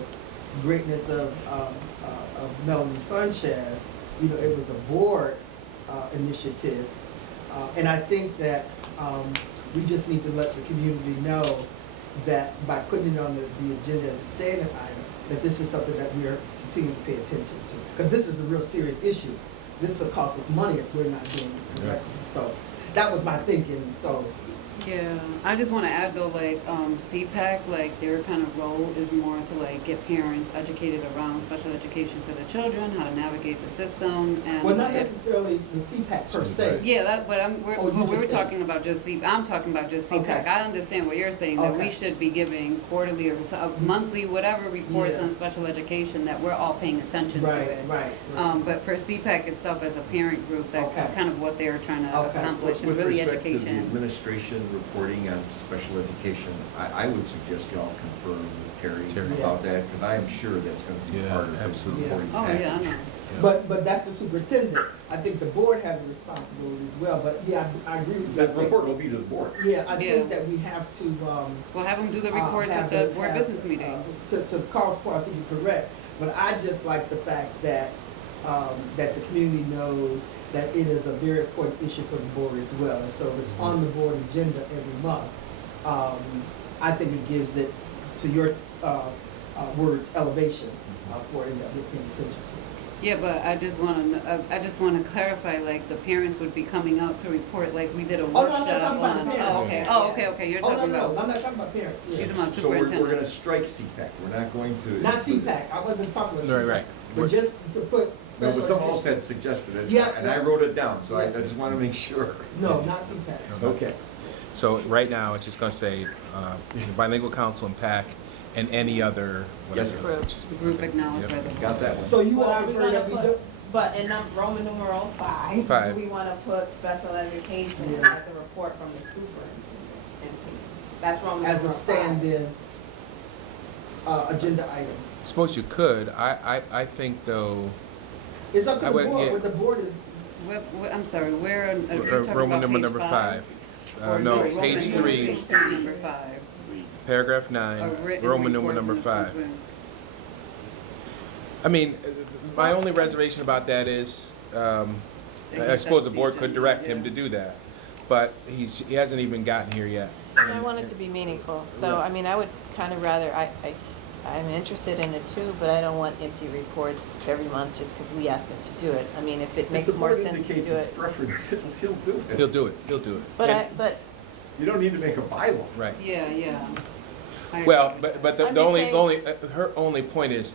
greatness of Melanie Funches, you know, it was a board initiative, and I think that we just need to let the community know that by putting it on the agenda as a standing item, that this is something that we are continuing to pay attention to, because this is a real serious issue. This will cost us money if we're not doing this correctly. So that was my thinking. So Yeah, I just want to add though, like CPAC, like their kind of role is more to like get parents educated around special education for the children, how to navigate the system, and well, not necessarily the CPAC per se. yeah, that. But we were just said- talking about just CPAC. I'm talking about just CPAC. Okay. I understand what you're saying, that we Okay. should be giving quarterly or monthly, whatever reports Yeah. on special education, that we're all paying attention to it. Right. But for CPAC itself as a parent group, that's Okay. kind of what they're trying to Okay. accomplish, is With really respect to the education. administration reporting on special education, I would suggest y'all confirm with Terry Terry. about that, because I am sure that's going to be Yeah, part of the absolutely. reporting Oh, package. yeah, I know. But that's the superintendent. I think the board has a responsibility as well. But yeah, I agree with you. That report will be to the board. Yeah, I Yeah. think that we have to. We'll have them do the uh, reports have at the the- board have, business meeting. To Carl's point, I think you're correct. But I just like the fact that that the community knows that it is a very important issue for the board as well. And so if it's on the board agenda every month, I think it gives it, to your words, elevation for it to be paying attention to it. Yeah, but I just want to clarify, like, the parents would be coming out to report, like, we did a Oh, no, I'm not workshop talking about on. parents. Oh, okay, okay, you're Oh, no, talking no, about, I'm not talking about parents. Yeah. These are my So we're going to superintendent. strike CPAC. We're not going to. Not CPAC, I wasn't talking about CPAC. Right. But just to put No, special but someone else education. had suggested it, Yeah, and I yeah. wrote it down, so I Yeah. just want to make sure. No, not CPAC. Okay. So right now, it's just gonna say Bilingual Council and PAC and any other, Yes, whatever. sir. the group acknowledged by the. Got that one. So you But all are we prefer gonna that we put, do? but in Roman numeral 5, Five. do we wanna put special education Yeah. as a report from the superintendent and team? That's Roman As a numeral 5. stand-in agenda item. Suppose you could, I think though, It's up to I the would- board, yeah. what the board is, I'm sorry, where, are you talking Roman about number page 5? 5. Or No, Roman page number- 3, Page 3, number 5. paragraph A 9, written Roman report number from the 5. superintendent. I mean, my only reservation about that is, I suppose the board could direct him to do that, but he hasn't even gotten here yet. And I want it to be meaningful, so, I mean, I would kind of rather, I'm interested in it too, but I don't want empty reports every month just because we asked him to do it. I mean, if it makes more sense to do If the board indicates it. its preference, he'll do it. He'll do it. But And- You don't need to make a bylaw. Right. Yeah. I Well, agree. but the I'm just saying- only, her only point is,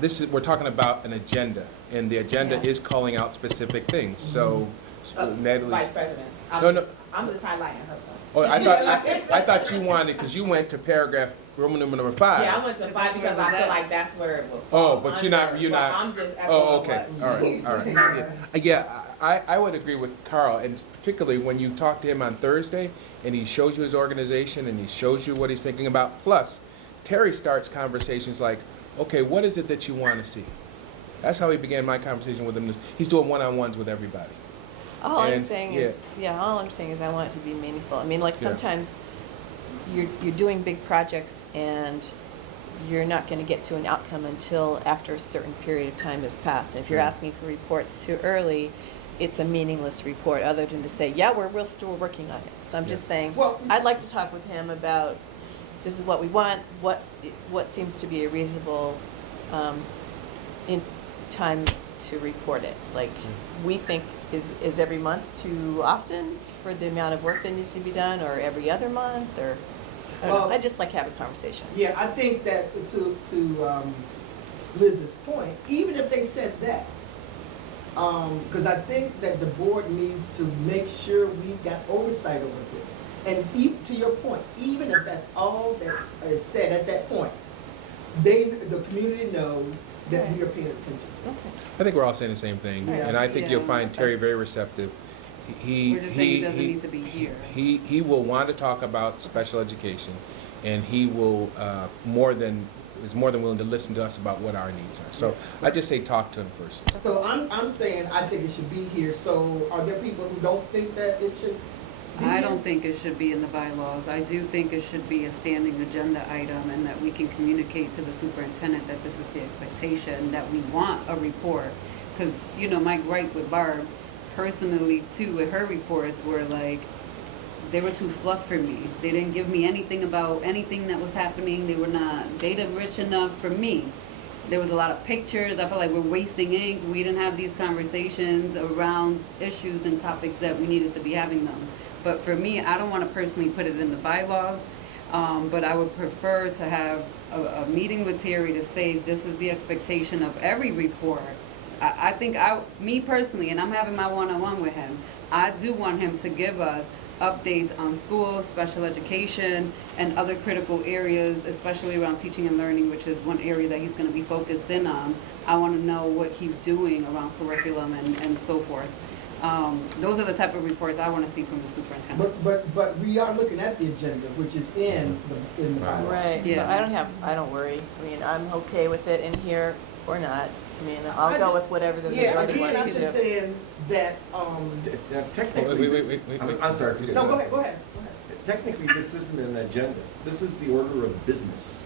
this is, we're talking about an agenda, and the agenda Yeah. is calling out specific things, so Natalie's. Vice President. No. I'm just highlighting her point. Oh, I thought you wanted, because you went to paragraph, Roman number 5. Yeah, I went to 5 That's because where I it was feel at. like that's where it would Oh, fall but you're not- under, you're but not- I'm just echoing Oh, okay, what all right, she's all right. saying. Yeah, I would agree with Carl, and particularly when you talk to him on Thursday, and he shows you his organization, and he shows you what he's thinking about. Plus, Terry starts conversations like, okay, what is it that you want to see? That's how he began my conversation with him. He's doing one-on-ones with everybody. All I'm And, saying is, all I'm saying is I want it to be meaningful. I mean, like, sometimes you're doing big projects and you're not gonna get to an outcome until after a certain period of time has passed. And if you're asking for reports too early, it's a meaningless report, other than to say, yeah, we're still working on it. So I'm just saying, well, I'd like to talk with him about, this is what we want, what seems to be a reasonable, in time to report it. Like, we think, is every month too often for the amount of work that needs to be done, or every other month, or, I don't know, Well- I'd just like to have a conversation. yeah, I think that to Liz's point, even if they said that, Because I think that the board needs to make sure we've got oversight over this. And to your point, even if that's all that is said at that point, the community knows that we are paying attention to. Okay. I think we're all saying the same thing, Yeah. and I think you'll Yeah. find Terry very receptive. He We're just saying he doesn't need to be here. He will want to talk about special education, and he will is more than willing to listen to us about what our needs are. So I just say talk to him first. So I'm saying I think it should be here. So are there people who don't think that it should be I here? don't think it should be in the bylaws. I do think it should be a standing agenda item and that we can communicate to the superintendent that this is the expectation, that we want a report. Because, you know, my gripe with Barb personally too, with her reports were like, they were too fluff for me. They didn't give me anything about anything that was happening. They were not data rich enough for me. There was a lot of pictures. I felt like we're wasting ink. We didn't have these conversations around issues and topics that we needed to be having them. But for me, I don't want to personally put it in the bylaws, but I would prefer to have a meeting with Terry to say this is the expectation of every report. I think me personally, and I'm having my one-on-one with him, I do want him to give us updates on schools, special education, and other critical areas, especially around teaching and learning, which is one area that he's going to be focused in on. I want to know what he's doing around curriculum and so forth. Those are the type of reports I want to see from the superintendent. But we are looking at the agenda, which is in the bylaws. Right, so Yeah. I don't worry. I mean, I'm okay with it in here or not. I mean, I'll I go ju- with whatever the Yeah, majority again, wants I'm to do. just saying that, Technically, wait, this- wait. I'm sorry. for no, go interrupting. ahead. Technically, this isn't an agenda. This is the order of business.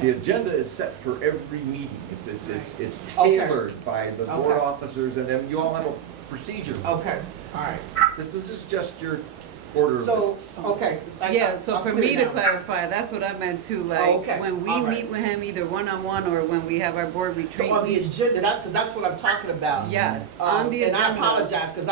The Okay. agenda is set for every meeting. It's Okay. tailored by the board Okay. officers, and then you all have a procedure. Okay, all right. This is just your order of So, business. okay. Yeah, so I'm for clear me to now. clarify, that's what I meant too, like, okay, when we all right. meet with him either one-on-one or when we have our board retreat. So on the we- agenda, because that's what I'm talking about. Yes, on the And agenda. I apologize, because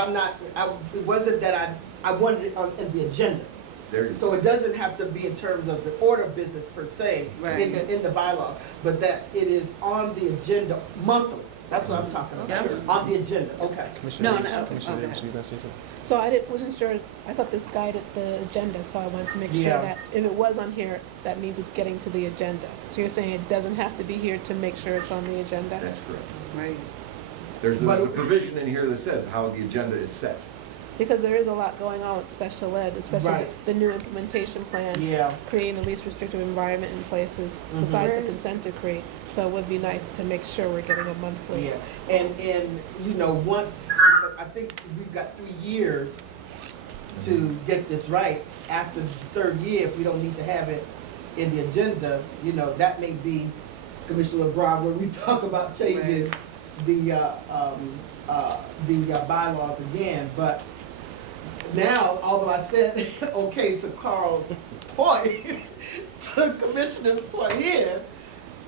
it wasn't that I wanted it on the agenda. There you So it doesn't have to be in terms of the order of business per se Right. in the bylaws, but that it is on the agenda monthly. That's what I'm talking Yeah. about. On the agenda, okay. Commissioner No, Davis, no, Commissioner okay. Davis, you gonna say something? So I wasn't sure, I thought this guided the agenda, so I wanted to make sure Yeah. that if it was on here, that means it's getting to the agenda. So you're saying it doesn't have to be here to make sure it's on the agenda? That's correct. Right. There's a But- provision in here that says how the agenda is set. Because there is a lot going on with special ed, especially Right. the new implementation plan, Yeah. creating the least restrictive environment in places besides the consent decree. So it would be nice to make sure we're getting a monthly. Yeah, and you know, once, I think we've got 3 years to get this right. After the third year, if we don't need to have it in the agenda, you know, that may be, Commissioner LeBron, when we talk about changing the bylaws again, but now, although I said, okay, to Carl's point, to Commissioner's point here,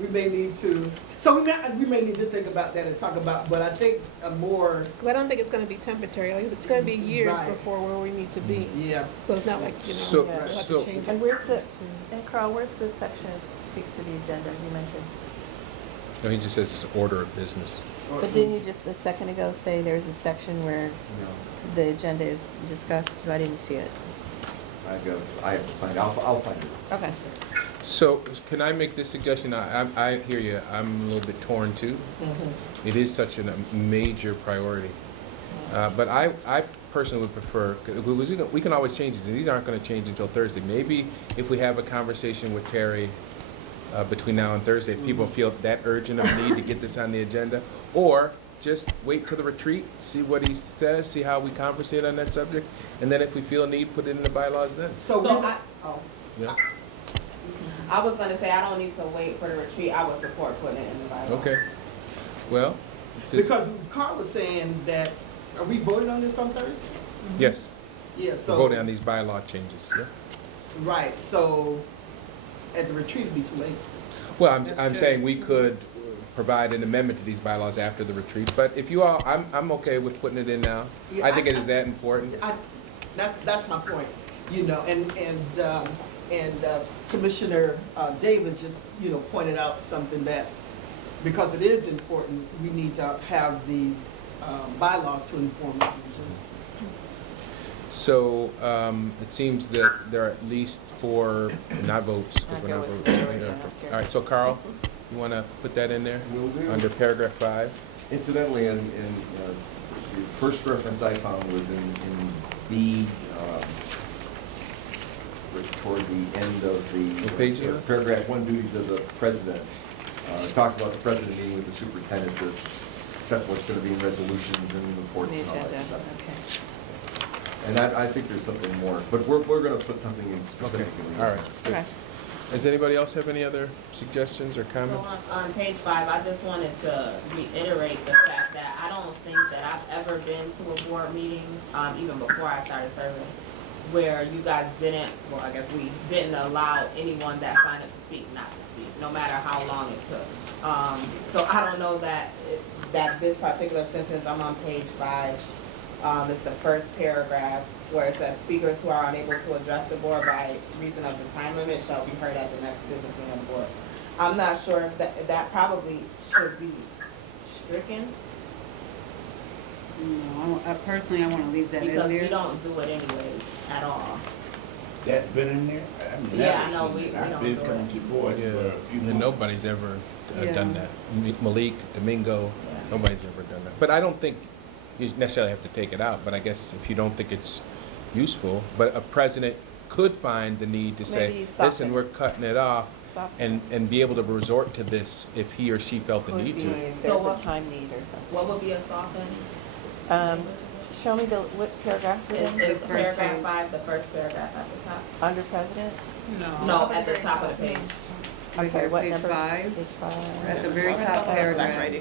we may need to, so we may need to think about that and talk about, but I think a more, Because I don't think it's gonna be temporary, like, it's gonna be years Right. before where we need to be. yeah. So it's not like, you know, So- we'll have so- to change it. And where's the, and Carl, where's the section that speaks to the agenda you mentioned? No, he just says it's order of business. But didn't you just a second ago say there's a section where No, the agenda is discussed? I didn't see it. I have to find, I'll find it. Okay. So can I make this suggestion? I hear you. I'm a little bit torn too. Mhm. It is such a major priority. But I personally would prefer, 'cause we can always change these, and these aren't gonna change until Thursday. Maybe if we have a conversation with Terry between now and Thursday, if people feel that urgent of need to get this on the agenda, or just wait till the retreat, see what he says, see how we conversate on that subject, and then if we feel a need, put it in the bylaws then. So So we, I- oh, Yeah, I was gonna say, I don't need to wait for the retreat, I would support putting it in the bylaw. okay. Well, this- because Carl was saying that, are we voting on this on Thursday? yes, Yeah, we're so. voting on these bylaw changes, yeah. Right, so at the retreat, it'd be too late. Well, I'm That's saying true. we could provide an amendment to these bylaws after the retreat, but if you all, I'm okay with putting it in now. Yeah, I think it is that important. That's my point, you know, and Commissioner Davis just, you know, pointed out something that, because it is important, we need to have the bylaws to inform the commission. So, it seems that there are at least 4 not votes. 'cause I'll we're go not with voting. majority, I don't care. All right, so Carl, you wanna put that in there? Will do. Under paragraph 5? Incidentally, the first reference I found was in B, toward the end of What page is the it? paragraph 1, duties of the president. It talks about the president meeting with the superintendent to set what's going to be in resolutions and reports The and all that agenda, stuff. okay. And I think there's something more, but we're going to put something in specifically. All right. Okay. Does anybody else have any other suggestions or So comments? on page 5, I just wanted to reiterate the fact that I don't think that I've ever been to a board meeting, even before I started serving, where you guys didn't, well, I guess we didn't allow anyone that signed up to speak not to speak, no matter how long it took. So I don't know that this particular sentence, I'm on page 5, it's the first paragraph where it says speakers who are unable to address the board by reason of the time limit shall be heard at the next business meeting of the board. I'm not sure if that probably should be stricken No, personally, I wanna leave that in because there. we don't do it anyways at all. That's been in there? I've Yeah, I never know, seen we it. don't I've been do coming it. to boards Yeah, for a few and months. nobody's ever done Yeah. that. Malik, Domingo, Yeah. nobody's ever done that. But I don't think you necessarily have to take it out, but I guess if you don't think it's useful, but a president could find the need to say, Maybe listen, soften. we're cutting it off, Soften. and be able to resort to this if he or she felt the Would need be to. if So there's a what- time need or something. What would be a softened? Show me what paragraph is it in? It's The first paragraph page. 5, the first paragraph at the top. Under president? No, at the top of the page. I'm sorry, what Page number? 5. Page 5. At the very top paragraph.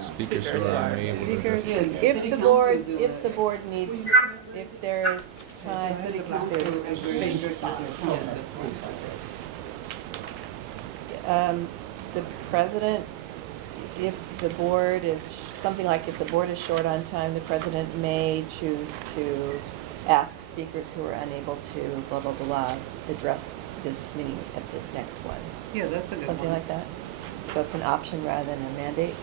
Speakers who are unable to Speakers, Yeah, if city the council board, do if it. the board needs, if there is time The city to council consider. is very strict with their time. The president, if the board is, something like if the board is short on time, the president may choose to ask speakers who are unable to blah, blah, blah, address this meeting at the next one. Yeah, that's a good one. Something like that. So it's an option rather than a mandate.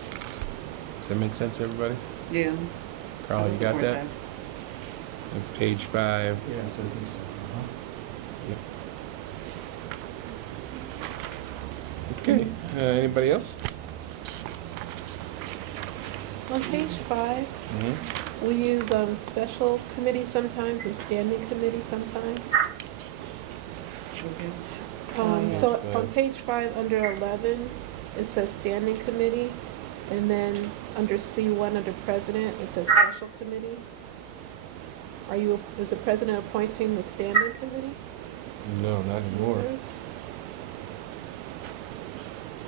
Does that make sense, everybody? Yeah. I Carl, would you got support that? On page 5. Yes, I think so. Okay, anybody else? On page 5, Mm-hmm. we use special committee sometimes and standing committee sometimes. So on page 5, under 11, it says standing committee, and then under C1, under president, it says special committee. Is the president appointing the standing committee No, not anymore. members?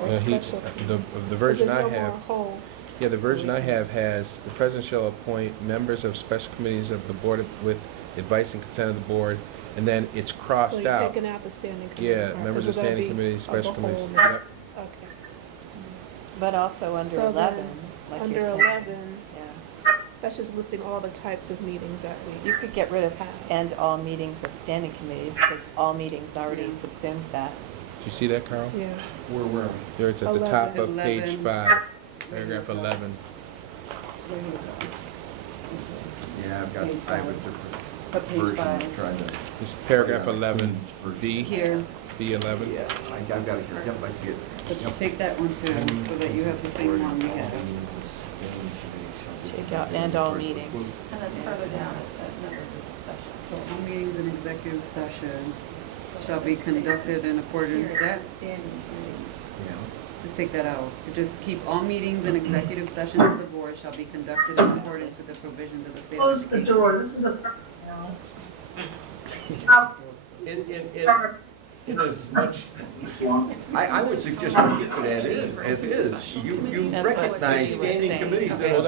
Or He, special? the 'Cause version I there's no more have, whole. yeah, the version I have has, the president shall appoint members of special committees of the board with advice and consent of the board, and then it's So crossed you're out. taking out the standing committee. Yeah, part, members 'cause of it'll standing be committees, of the special committees. whole. Yep. Okay. But also under So 11, then, like under you're saying. 11, Yeah. that's just listing all the types of meetings that we You could get rid of have. and all meetings of standing committees, because all meetings already Yeah. subsumes that. Do you see that, Carl? Yeah. Where are we? There, it's at the top 11. of page 5, paragraph 11. Yeah, I've got, I have a different But page version, I'm 5. trying to. It's paragraph Yeah, 11, version. B, Here, B11. Yeah, I've got it here, yep, I see it. Yep. take that one too, so that you have the same one we have. Take out and all meetings. And then further down, it says members of special. So all meetings and executive sessions shall be conducted in accordance, Here it that's, says standing committees. Yeah. just take that out. Just keep all meetings and executive sessions of the board shall be conducted in accordance with the provisions of the state of Close the education. door, this is a. In as much, I would suggest you keep it as is. You That's what recognize Judy was standing saying. committees in Hold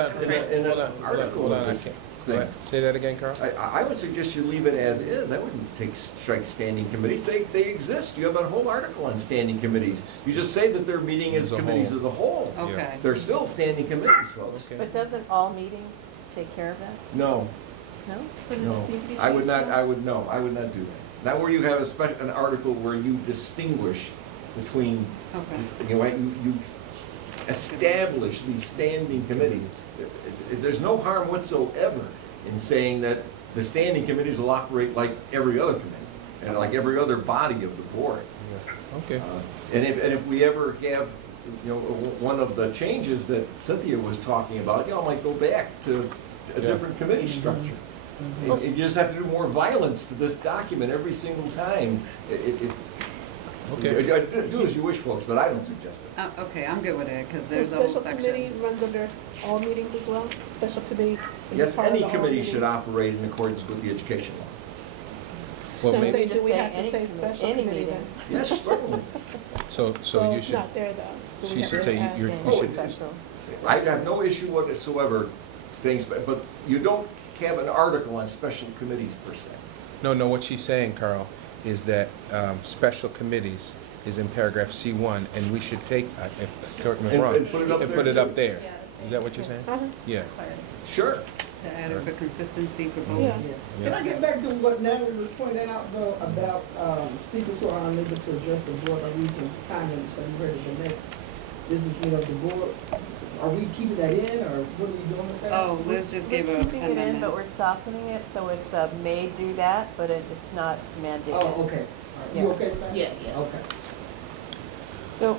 on, an article hold of on, this I thing. can't. Say that again, Carl? I would suggest you leave it as is. I wouldn't strike standing committees. They exist. You have a whole article on standing committees. You just say that they're meeting as As a committees whole. of the whole. Okay. They're still standing committees, folks. Okay. But doesn't all meetings take care of that? No, No? So does no. this need to be changed? I would not, then? I would not do that. Not where you have an article where you distinguish between, Okay. you know, establish these standing committees. There's no harm whatsoever in saying that the standing committees will operate like every other committee, and like every other body of the board. Okay. And if we ever have, you know, one of the changes that Cynthia was talking about, you know, might go back to a different committee structure. And you just have to do more violence to this document every single time. Okay. Do as you wish, folks, but I don't suggest it. Okay, I'm good with it, because So there's a whole special committee section. runs under all meetings as well? Special committee is a Yes, part of any the all committee should meetings? operate in accordance with the education law. Well, No, I'm maybe, saying, Just do we say have to any say commi- special any committee then? meetings. Yes, certainly. so you it's should, not there though. Do we she have should to say add- you're- Saying you should- special. I have no issue whatsoever saying, but you don't have an article on special committees per se. no, what she's saying, Carl, is that special committees is in paragraph C1, and we should take, correct me if I'm wrong, And put it up and there put it too. up there. Yes. Is that what you're saying? Uh-huh. Yeah. Sure. To add it for consistency for both. Yeah. Can I get back to what Natalie was pointing out though about speakers who are unable to address the board by reason of time and shall be heard at the next business meeting of the board? Are we keeping that in or what are we doing with that? Oh, Liz just gave a We're keeping it in, but amendment. we're softening it, so it's may do that, but it's not mandated. Oh, okay. All right. You Yeah. okay with that? Yeah, yeah. Okay. So,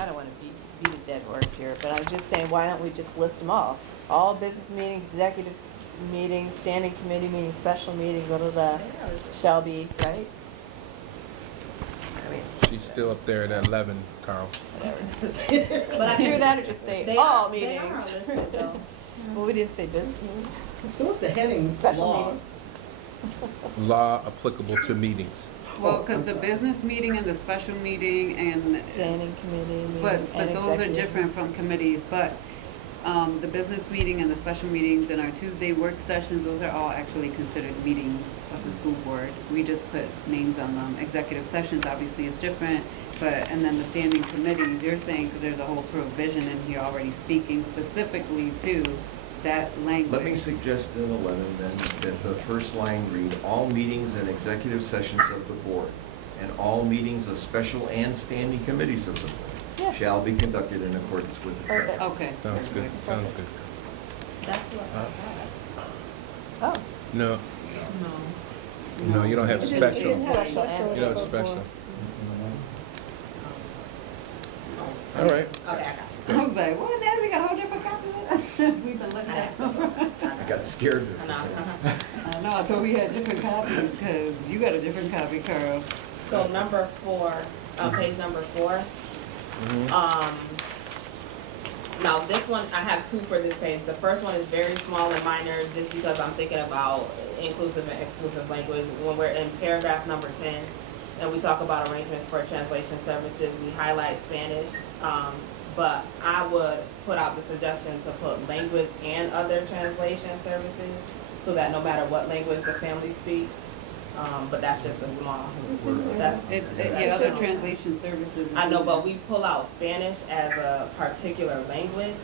I don't want to beat a dead horse here, but I'm just saying, why don't we just list them all? All business meetings, executive meetings, standing committee meetings, special meetings, shall be, right? I mean, She's still up there at 11, Carl. whatever. But I Hear that or just say all They are meetings? listed though. Well, we didn't say business meeting. So what's the heading? Special Laws? Law applicable to meetings. Well, Oh, because I'm the sorry. business meeting and the special meeting and, Standing committee meeting but and those are executive. different from committees, but the business meeting and the special meetings and our Tuesday work sessions, those are all actually considered meetings of the school board. We just put names on them. Executive sessions obviously is different, but, and then the standing committees, you're saying, because there's a whole provision in here already speaking specifically to that language. Let me suggest in 11 then, that the first line read, all meetings and executive sessions of the board, and all meetings of special and standing committees of the Yeah. board shall be conducted in accordance with the Perfect. section. Okay. Sounds good, perfect. sounds good. That's what I had. Oh, No, No. no, you don't have It didn't- special. it didn't have Special and You don't have before. special. All right. Okay, I got it. I was like, what, now we got a whole different copy of that? We've been looking I at got it. I got scared. I know. No, I thought we had different copies, because you got a different copy, Carl. So number 4, page number 4. Now this one, I have 2 for this page. The first one is very small and minor, just because I'm thinking about inclusive and exclusive language. When we're in paragraph number 10, and we talk about arrangements for translation services, we highlight Spanish. But I would put out the suggestion to put language and other translation services, so that no matter what language the family speaks, but that's just a small, that's. It's, that's yeah, other general. translation services. I know, but we pull out Spanish as a particular language.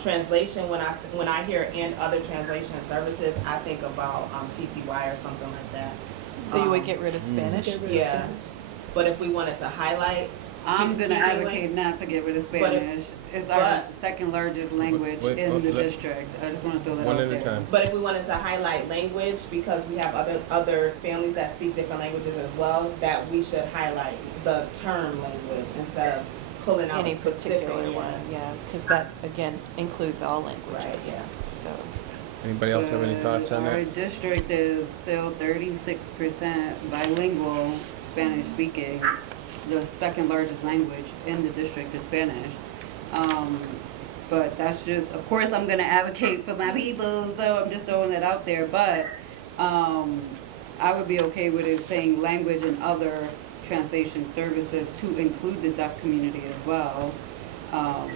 Translation, when I hear and other translation services, I think about TTY or something like that. so you would get rid of Spanish? Get rid of Yeah. Spanish. But if we wanted to highlight. I'm gonna speaking advocate not to get rid of But if- Spanish. It's our but- second largest language Wait, in the let- district. I just wanna throw that One out at a there. time. But if we wanted to highlight language, because we have other families that speak different languages as well, that we should highlight the term language instead of pulling out Any a specific particular one, yeah, because that, again, includes all languages. Right, yeah. So, Anybody else have any thoughts on Our that? district is still 36% bilingual, Spanish speaking. The second largest language in the district is Spanish. But that's just, of course, I'm gonna advocate for my people, so I'm just throwing that out there. But I would be okay with it saying language and other translation services to include the deaf community as well. But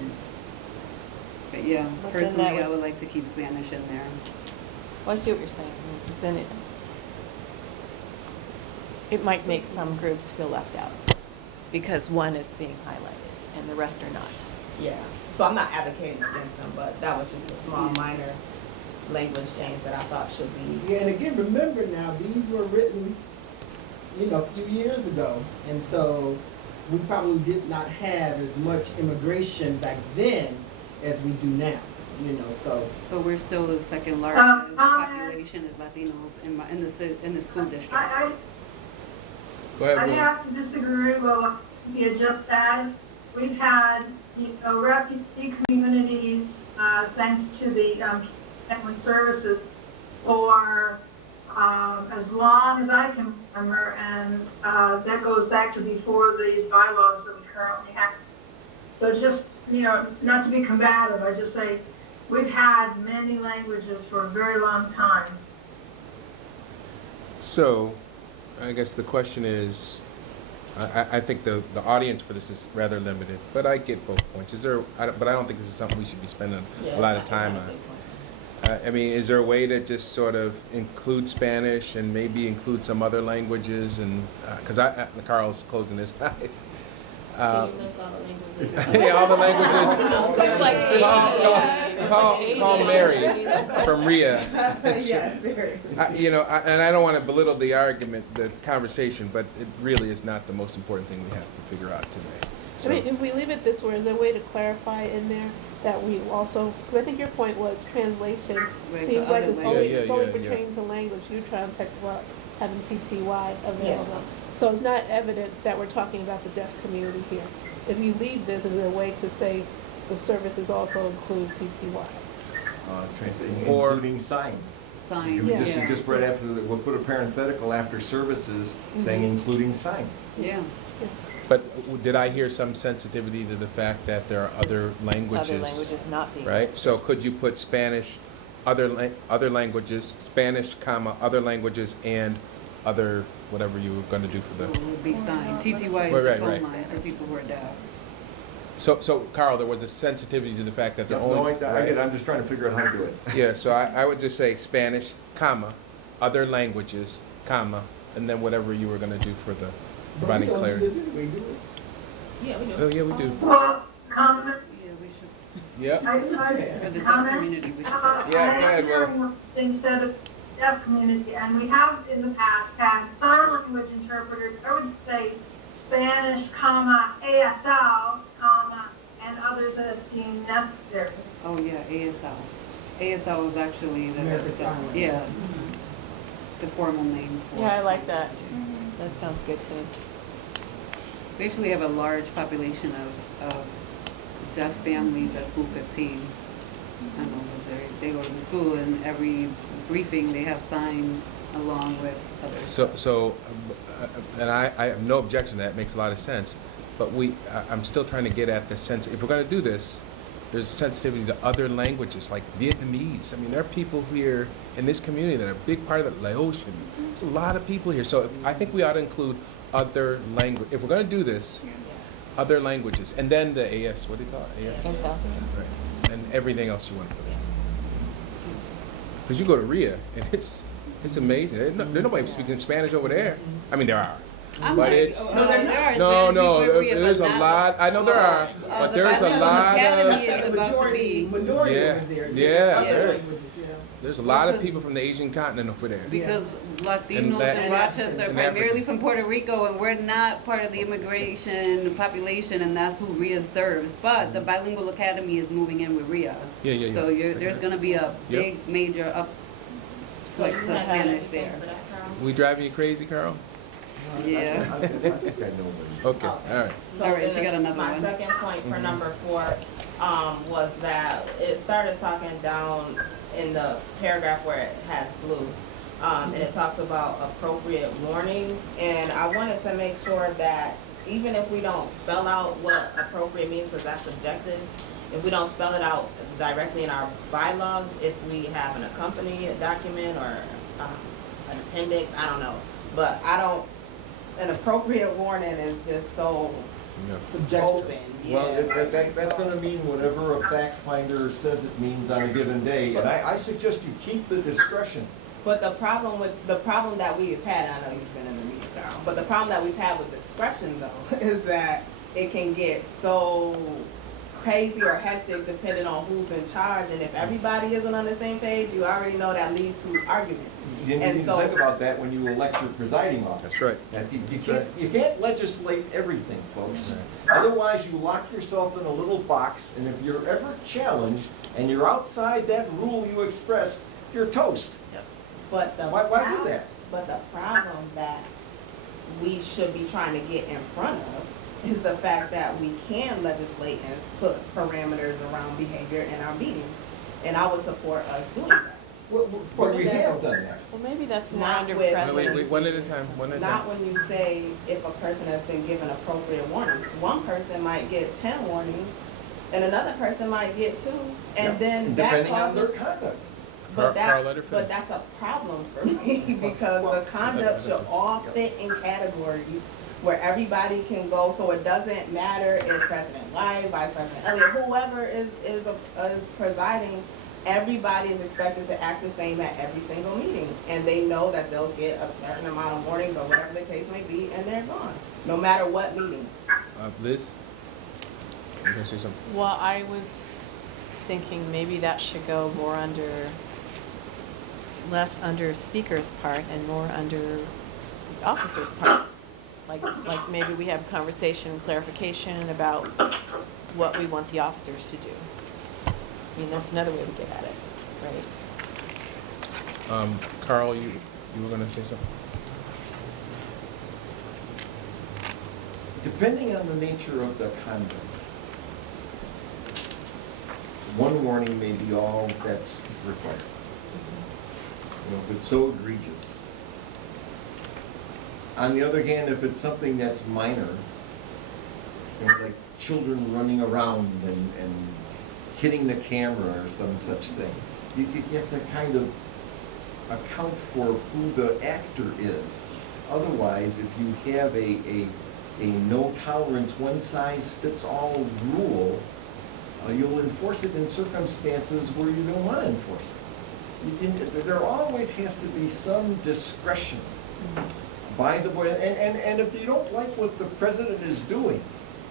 yeah, But then that personally, I would- would like to keep Spanish in there. well, I see what you're saying, because then it might make some groups feel left out, because one is being highlighted and the rest are not. Yeah, so I'm not advocating against them, but that was just a small minor language change that I thought should be. Yeah, and again, remember now, these were written, a few years ago. And so, we probably did not have as much immigration back then as we do now, you know, so. But we're still the second largest Um, population as Latinos in the school district. Go ahead, I Lou. have to disagree with what you just said. We've had, refugee communities, thanks to the, Family Services for, as long as I can remember, and, that goes back to before these bylaws that we currently have. So just, not to be combative, I just say, we've had many languages for a very long time. So, I guess the question is, I think the audience for this is rather limited, but I get both points. But I don't think this is something we should be spending a lot of time on. I mean, is there a way to just sort of include Spanish and maybe include some other languages? And because Carl's closing his eyes. Can you list all the languages? Yeah, all the languages. Call Mary from RIA. Yes, there is. And I don't want to belittle the argument, the conversation, but it really is not the most important thing we have to figure out today. I So, mean, if we leave it this way, is there a way to clarify in there that we also, because I think your point was translation Right, seems for like other it's only, languages. Yeah, yeah, pertaining to language. You're trying to talk about having TTY available. So it's not evident that we're talking about the deaf community here. If you leave this, is there a way to say the services also include TTY? Or- Including sign. Sign, You would just, yeah. just right after, we'll put a parenthetical after services saying including sign. Yeah. but did I hear some sensitivity to the fact that there are other languages? Other languages not being Right, listed. so could you put Spanish, other languages, Spanish, comma, other languages, and other, whatever you were gonna do for It the, would be signed. TTY is Right, the right, phone right. line for people who are deaf. so Carl, there was a sensitivity to the fact that the No, only. I get it, I'm just trying to figure out how to do it. Yeah, so I would just say Spanish, comma, other languages, comma, and then whatever you were gonna do for the providing But we don't do clarity. this anyway, do we? Yeah, we do. Oh, yeah, we do. Well, comment, Yeah, we should. Yep, For the deaf comment. community, we should. Yeah, go ahead, Will. Instead of deaf community, and we have in the past had sign language interpreters, I would say Spanish, comma, ASL, comma, and others as deemed necessary. Oh, yeah, ASL. ASL is actually the. American Sign Language. Yeah. The formal name for. Yeah, I like that. That sounds good too. We actually have a large population of deaf families at School 15. I know, they go to the school and every briefing they have sign along with others. And I have no objection to that, it makes a lot of sense, but I'm still trying to get at the sense, if we're gonna do this, there's a sensitivity to other languages, like Vietnamese. I mean, there are people here in this community that are a big part of it, Laotian. There's a lot of people here, so I think we ought to include other language, if we're gonna do this, other languages, and then the AS, what do you call it? AS? ASL. Right, and everything else you want to put in. Because you go to RIA, and it's amazing. There's nobody speaking Spanish over there. I mean, there are. I'm But like, it's- there are No, Spanish no, people in Korea, there's a but not- lot, I know there are, but the there's a Bilingual lot Academy of, is That's the about to majority, be. minority Yeah, over there. yeah, Other there- languages, yeah. there's a lot of people from the Asian continent over there. Because Latinos Latin- in Rochester are and primarily African. from Puerto Rico, and we're not part of the immigration population, and that's who RIA serves. But the Bilingual Academy is moving in with RIA. Yeah, yeah, yeah. So there's gonna be a Yep. big, major So like you the have Spanish anything there. for that, Carol? We driving you crazy, Carl? Yeah. I think I know what Okay, all right. So All right, then she got another my one. second point for Mhm. number 4, was that it started talking down in the paragraph where it has blue. And it talks about appropriate warnings, and I wanted to make sure that even if we don't spell out what appropriate means, because that's subjective, if we don't spell it out directly in our bylaws, if we have an accompanying document or an appendix, I don't know. But an appropriate warning is just so Yeah. Subjective. open, yeah. Well, that's gonna mean whatever a fact finder says it means on a given day, and I suggest you keep the discretion. But the problem that we've had, I know you've been in the meetings, Carl, but the problem that we've had with discretion though, is that it can get so crazy or hectic depending on who's in charge. And if everybody isn't on the same page, you already know that leads to arguments. You need And to so- think about that when you elect your presiding officer. That's right. That you can't legislate everything, folks. Otherwise, you lock yourself in a little box, and if you're ever challenged and you're outside that rule you expressed, you're toast. But the Why do prob- that? But the problem that we should be trying to get in front of is the fact that we can legislate and put parameters around behavior in our meetings. And I would support us doing that. But we have done that. Well, maybe that's more Not under with- president. Wait, one at a time, one at a Not time. when you say if a person has been given appropriate warnings. One person might get 10 warnings and another person might get 2. And then that Depending on their causes, conduct. but Carl, let her but finish. that's a problem for me because the conduct should all fit in categories where everybody can go, so it doesn't matter if President White, Vice President Elliott, whoever is presiding, everybody is expected to act the same at every single meeting. And they know that they'll get a certain amount of warnings or whatever the case may be, and they're gone, no matter what meeting. Liz? You gonna say something? Well, I was thinking maybe that should go more under, less under speaker's part and more under officer's part. Like maybe we have conversation, clarification about what we want the officers to do. I mean, that's another way to get at it, right? Carl, you were gonna say something? Depending on the nature of the conduct, one warning may be all that's required. You know, if it's so egregious. On the other hand, if it's something that's minor, you know, like children running around and hitting the camera or some such thing, you have to kind of account for who the actor is. Otherwise, if you have a no tolerance, one size fits all rule, you'll enforce it in circumstances where you don't want to enforce it. There always has to be some discretion by the board, and if you don't like what the president is doing,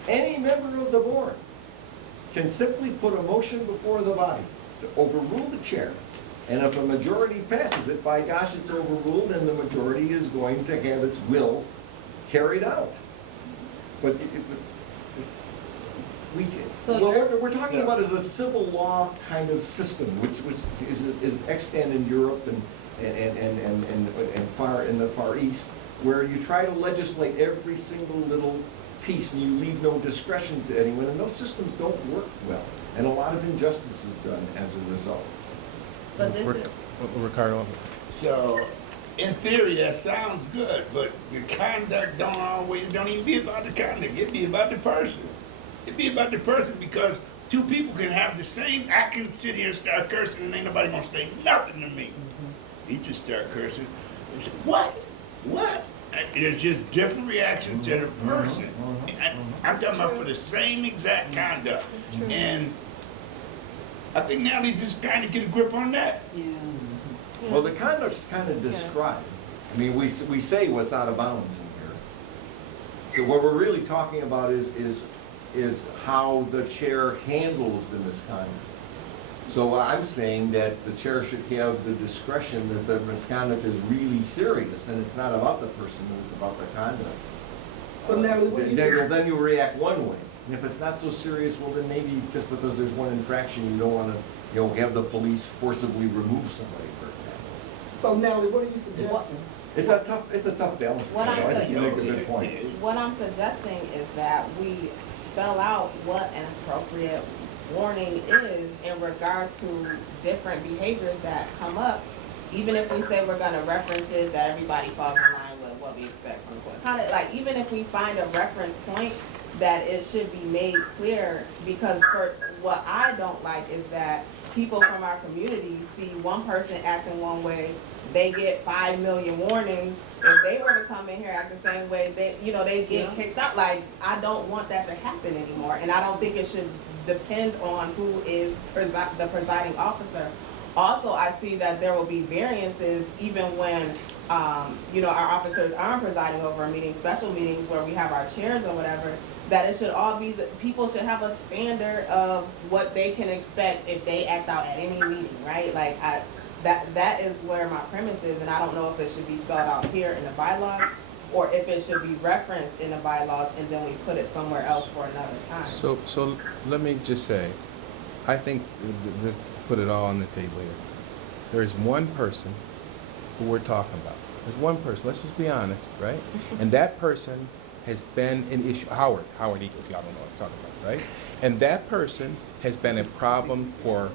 any member of the board can simply put a motion before the body to overrule the chair. And if a majority passes it, by gosh, it's overruled, and the majority is going to have its will carried out. But we can, So what you're- we're talking about is a civil law kind of system, which is extant in Europe and far in the Far East, where you try to legislate every single little piece and you leave no discretion to anyone, and those systems don't work well, and a lot of injustice is done as a result. But this is, Ricardo? So, in theory, that sounds good, but the conduct don't even be about the conduct. It be about the person. It be about the person because two people can have the same. I can sit here and start cursing and ain't nobody gonna say nothing to me. You just start cursing. And say, what? What? There's just different reactions to the person. I'm talking about for the same exact conduct. That's true. And I think now they just kind of get a grip on that. Yeah. Well, the conduct's kind of described. I mean, we say what's out of bounds in here. So what we're really talking about is how the chair handles the misconduct. So I'm saying that the chair should have the discretion that the misconduct is really serious, and it's not about the person, it's about the conduct. So Natalie, what do you say? Then you react one way. And if it's not so serious, well, then maybe just because there's one infraction, you don't want to, have the police forcibly remove somebody, for example. So Natalie, what are you suggesting? It's a tough balance. What I'm I think you make a saying- good point. what I'm suggesting is that we spell out what an appropriate warning is in regards to different behaviors that come up, even if we say we're gonna reference it, that everybody falls in line with what we expect from the court. Kind of like, even if we find a reference point, that it should be made clear, because for what I don't like is that people from our community see one person acting one way, they get 5 million warnings. If they were to come in here act the same way, they get kicked out. Like, I don't want that to happen anymore, and I don't think it should depend on who is the presiding officer. Also, I see that there will be variances even when, our officers aren't presiding over a meeting, special meetings where we have our chairs or whatever, that it should all be, people should have a standard of what they can expect if they act out at any meeting, right? Like, that is where my premise is, and I don't know if it should be spelled out here in the bylaws, or if it should be referenced in the bylaws and then we put it somewhere else for another time. So let me just say, I think, let's put it all on the table here. There is one person who we're talking about. There's one person, let's just be honest, right? And that person has been an issue, Howard Eagle, if y'all don't know what I'm talking about, right? And that person has been a problem for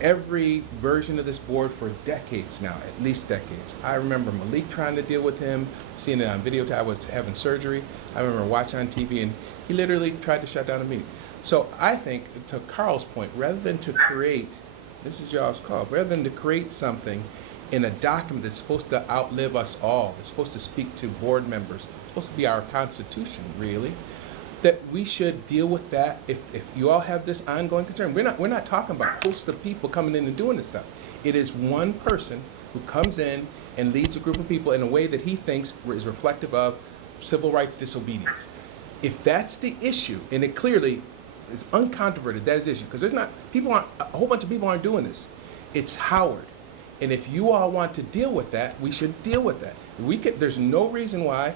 every version of this board for decades now, at least decades. I remember Malik trying to deal with him, seeing it on videotape. I was having surgery. I remember watching on TV, and he literally tried to shut down a meeting. So I think, to Carl's point, rather than to create, this is y'all's call, rather than to create something in a document that's supposed to outlive us all, it's supposed to speak to board members, it's supposed to be our constitution, really, that we should deal with that if you all have this ongoing concern. We're not talking about hosts of people coming in and doing this stuff. It is one person who comes in and leads a group of people in a way that he thinks is reflective of civil rights disobedience. If that's the issue, and it clearly is uncontroverted, that is the issue, because a whole bunch of people aren't doing this. It's Howard. And if you all want to deal with that, we should deal with that. There's no reason why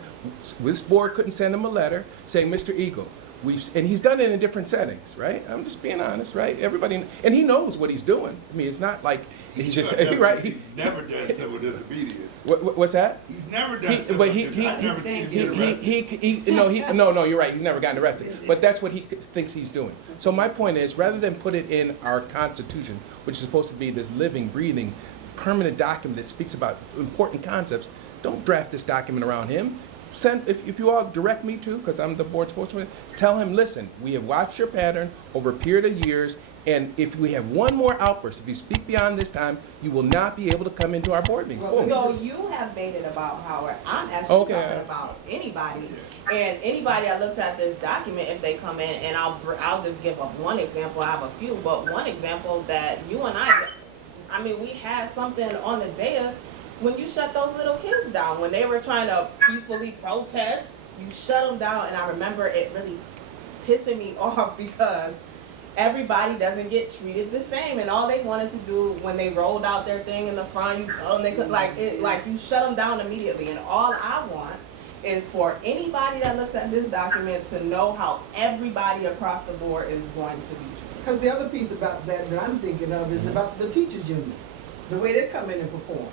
this board couldn't send him a letter saying, Mr. Eagle, and he's done it in different settings, right? I'm just being honest, right? Everybody, and he knows what he's doing. I mean, it's not like he's just, right? He's never done civil disobedience. What's that? He's never done civil disobedience. I've never seen him get arrested. No, you're right. He's never gotten arrested. But that's what he thinks he's doing. So my point is, rather than put it in our Constitution, which is supposed to be this living, breathing, permanent document that speaks about important concepts, don't draft this document around him. If you all direct me to, because I'm the board spokesman, tell him, listen, we have watched your pattern over a period of years, and if we have one more outburst, if you speak beyond this time, you will not be able to come into our board meeting. So you have made it about Howard. I'm actually talking about anybody, and anybody that looks at this document, if they come in, and I'll just give up one example. I have a few, but one example that you and I mean, we had something on the dais when you shut those little kids down. When they were trying to peacefully protest, you shut them down. And I remember it really pissing me off because everybody doesn't get treated the same. And all they wanted to do when they rolled out their thing in the front, you told them they could, like you shut them down immediately. And all I want is for anybody that looks at this document to know how everybody across the board is going to be treated. Because the other piece about that I'm thinking of is about the teachers union, the way they come in and perform.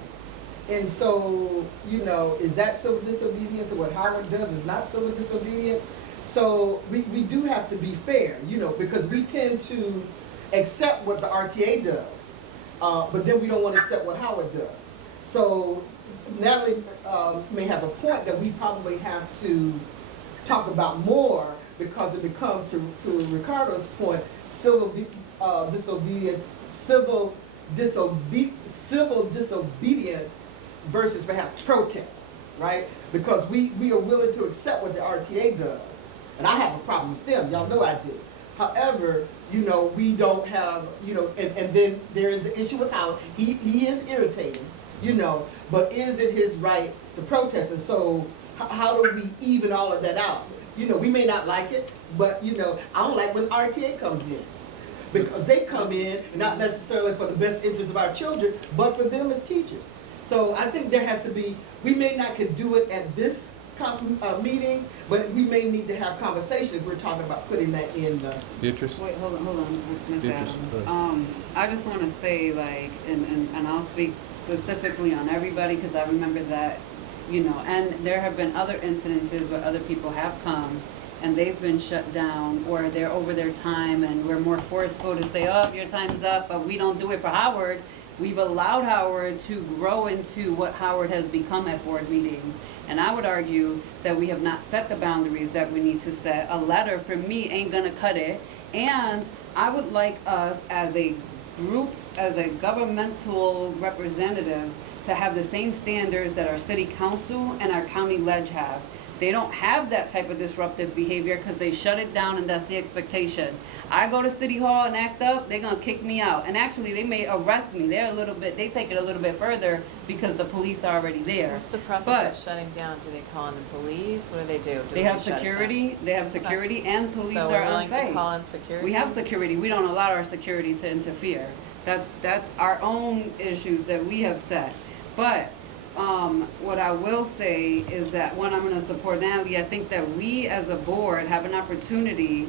And so, is that civil disobedience, or what Howard does is not civil disobedience? So we do have to be fair, because we tend to accept what the RTA does, but then we don't want to accept what Howard does. So Natalie may have a point that we probably have to talk about more, because it becomes, to Ricardo's point, civil disobedience versus perhaps protest, right? Because we are willing to accept what the RTA does, and I have a problem with them. Y'all know I do. However, we don't have, and then there is the issue with how he is irritating, but is it his right to protest? And so how do we even all of that out? We may not like it, but I don't like when RTA comes in, because they come in not necessarily for the best interest of our children, but for them as teachers. So I think there has to be, we may not could do it at this meeting, but we may need to have conversations if we're talking about putting that in the... Beatrice? Wait, hold on, Ms. Adams. I just want to say, and I'll speak specifically on everybody, because I remember that, and there have been other incidences where other people have come and they've been shut down, or they're over their time, and we're more forceful to say, oh, your time's up, but we don't do it for Howard. We've allowed Howard to grow into what Howard has become at board meetings. And I would argue that we have not set the boundaries that we need to set. A letter, for me, ain't gonna cut it. And I would like us as a group, as a governmental representatives, to have the same standards that our city council and our county ledge have. They don't have that type of disruptive behavior because they shut it down and that's the expectation. I go to City Hall and act up, they're gonna kick me out. And actually, they may arrest me. They take it a little bit further because the police are already there. What's the process But- of shutting down? Do they call in the police? What do they do? Do They have shut it down? security, and police So are we're on willing to site. call in security? We have security, we don't allow our security to interfere. That's our own issues that we have set. But, what I will say is that, one, I'm gonna support Natalie, I think that we as a board have an opportunity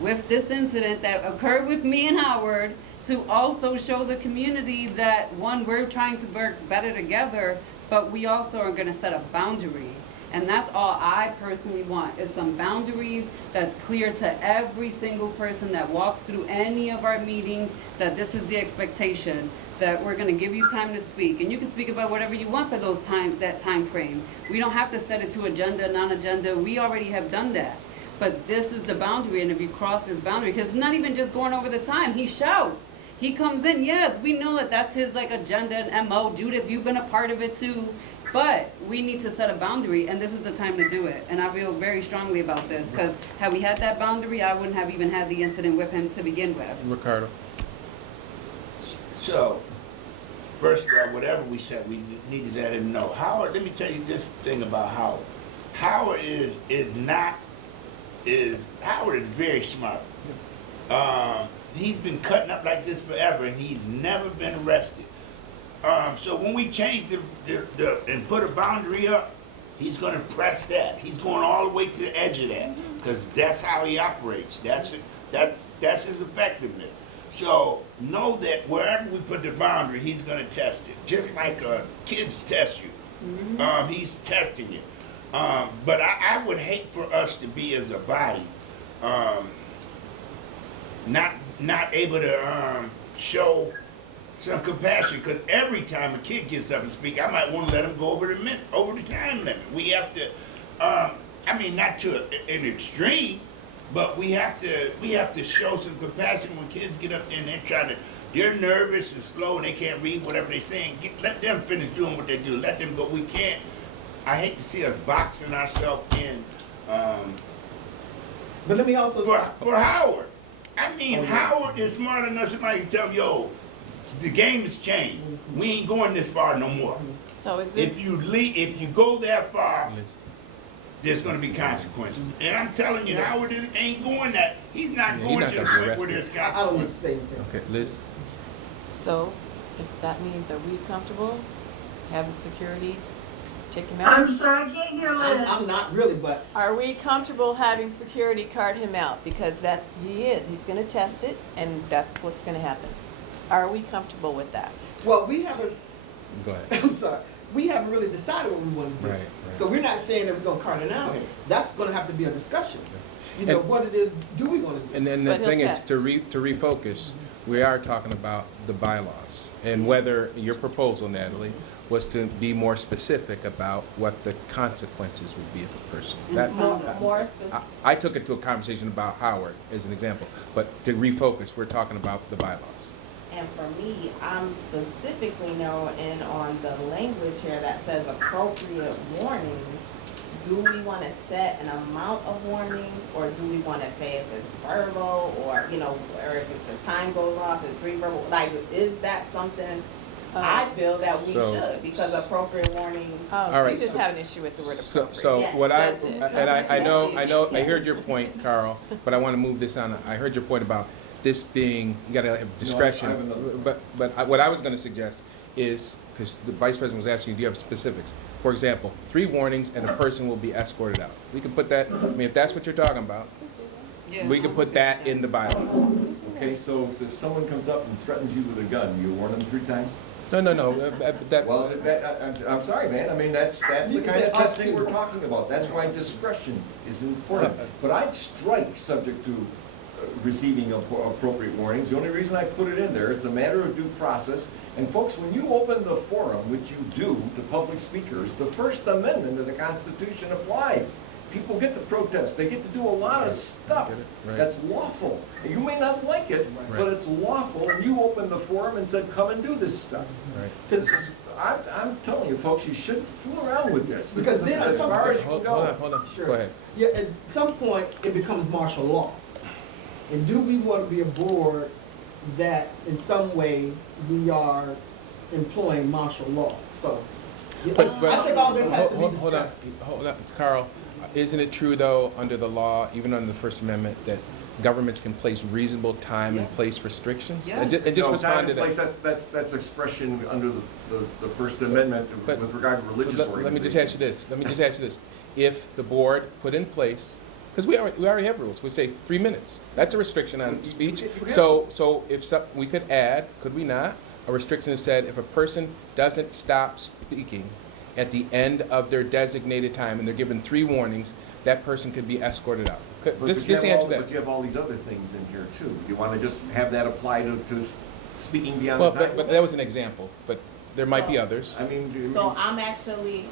with this incident that occurred with me and Howard to also show the community that, one, we're trying to work better together, but we also are gonna set a boundary. And that's all I personally want, is some boundaries that's clear to every single person that walks through any of our meetings, that this is the expectation, that we're gonna give you time to speak. And you can speak about whatever you want for that time frame. We don't have to set it to agenda, non-agenda, we already have done that. But this is the boundary, and if you cross this boundary, because it's not even just going over the time, he shouts. He comes in, yeah, we know that that's his like agenda and MO. Judith, you've been a part of it too. But we need to set a boundary, and this is the time to do it. And I feel very strongly about this, because had we had that boundary, I wouldn't have even had the incident with him to begin with. Ricardo. So, first of all, whatever we said, we need to let him know. Howard, let me tell you this thing about Howard. Howard is very smart. He's been cutting up like this forever, and he's never been arrested. So when we change and put a boundary up, he's gonna press that. He's going all the way to the edge of that, because that's how he operates. That's his effectiveness. So know that wherever we put the boundary, he's gonna test it. Just like kids test you. He's testing it. But I would hate for us to be as a body, not able to show some compassion, because every time a kid gets up and speak, I might want to let him go over the time limit. We have to, not to an extreme, but we have to show some compassion when kids get up there and they're nervous and slow and they can't read whatever they're saying. Let them finish doing what they do. Let them go. We can't. I hate to see us boxing ourselves in. But let me also say, For Howard. Howard is smart enough. Somebody can tell him, yo, the game has changed. We ain't going this far no more. So is this? If you go that far, there's going to be consequences. And I'm telling you, Howard ain't going that. He's not going to the point where there's I don't need to consequences. say anything. Okay, Liz. So, if that means, are we comfortable having security take him out? I'm sorry, I can't hear Liz. I'm not really, but Are we comfortable having security card him out? Because he's gonna test it, and that's what's gonna happen. Are we comfortable with that? well, we haven't. Go ahead. I'm sorry. We haven't really decided what we want to do. Right. So we're not saying that we're gonna cart it out. Right. That's gonna have to be a discussion. You know, And- what it is do we want to do? And then the But he'll thing is, test. to refocus, we are talking about the bylaws, and whether your proposal, Natalie, was to be more specific about what the consequences would be if a person. More specific. I took it to a conversation about Howard as an example, but to refocus, we're talking about the bylaws. And for me, I'm specifically knowing on the language here that says appropriate warnings. Do we want to set an amount of warnings, or do we want to say if it's verbal, or or if it's the time goes off, it's 3 verbal? Like, is that something? I feel that we So- should, because appropriate warnings. Oh, so right, you just so- have an issue with the word So, appropriate. so Yes, what I, that's it. and I know, I Yes. heard your point, Carl, but I want to move this on. I heard your point about this being, you gotta have discretion. I have another. What I was gonna suggest is, because the vice president was asking, do you have specifics? For example, 3 warnings and a person will be escorted out. We can put that, if that's what you're talking about, Yeah, we can I'm put okay that with in the bylaws. Okay, so if someone comes up and threatens you with a gun, you warn them 3 times? No, that, Well, I'm sorry, man, that's You the can kind say of up testing to. we're talking about. That's why discretion is important. But I'd strike subject to receiving appropriate warnings. The only reason I put it in there, it's a matter of due process. And folks, when you open the forum, which you do to public speakers, the First Amendment of the Constitution applies. people get to protest, they get to do a lot of stuff Right. that's lawful. And you may not like it, but Right. it's lawful, and you opened the forum and said, come and do this stuff. Right. This is, I'm telling you, folks, you shouldn't fool around with this. This Because is then as some- far as you can Hold go. on, hold on. Sure. Go ahead. Yeah, at some point, it becomes martial law. And do we want to be a board that in some way we are employing martial law? So, yeah, I think all this has to be Hold on, discussed. hold on, Carl. Isn't it true though, under the law, even under the First Amendment, that governments can place reasonable time and Yes. place restrictions? Yes. And just No, respond time to and place, that. that's expression under the First Amendment But- with regard to religious organizations. Let me just ask you this. If the board put in place, because we already have rules, we say 3 minutes. That's a restriction on speech. So if we could add, could we not, a restriction that said if a person doesn't stop speaking at the end of their designated time and they're given 3 warnings, that person could be escorted out. But Just you have answer all- that. But you have all these other things in here too. You want to just have that apply to speaking beyond Well, the time? but that was an example, but there might be So- others. I mean, So I'm actually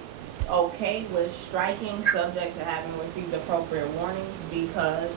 okay with striking subject to having received appropriate warnings, because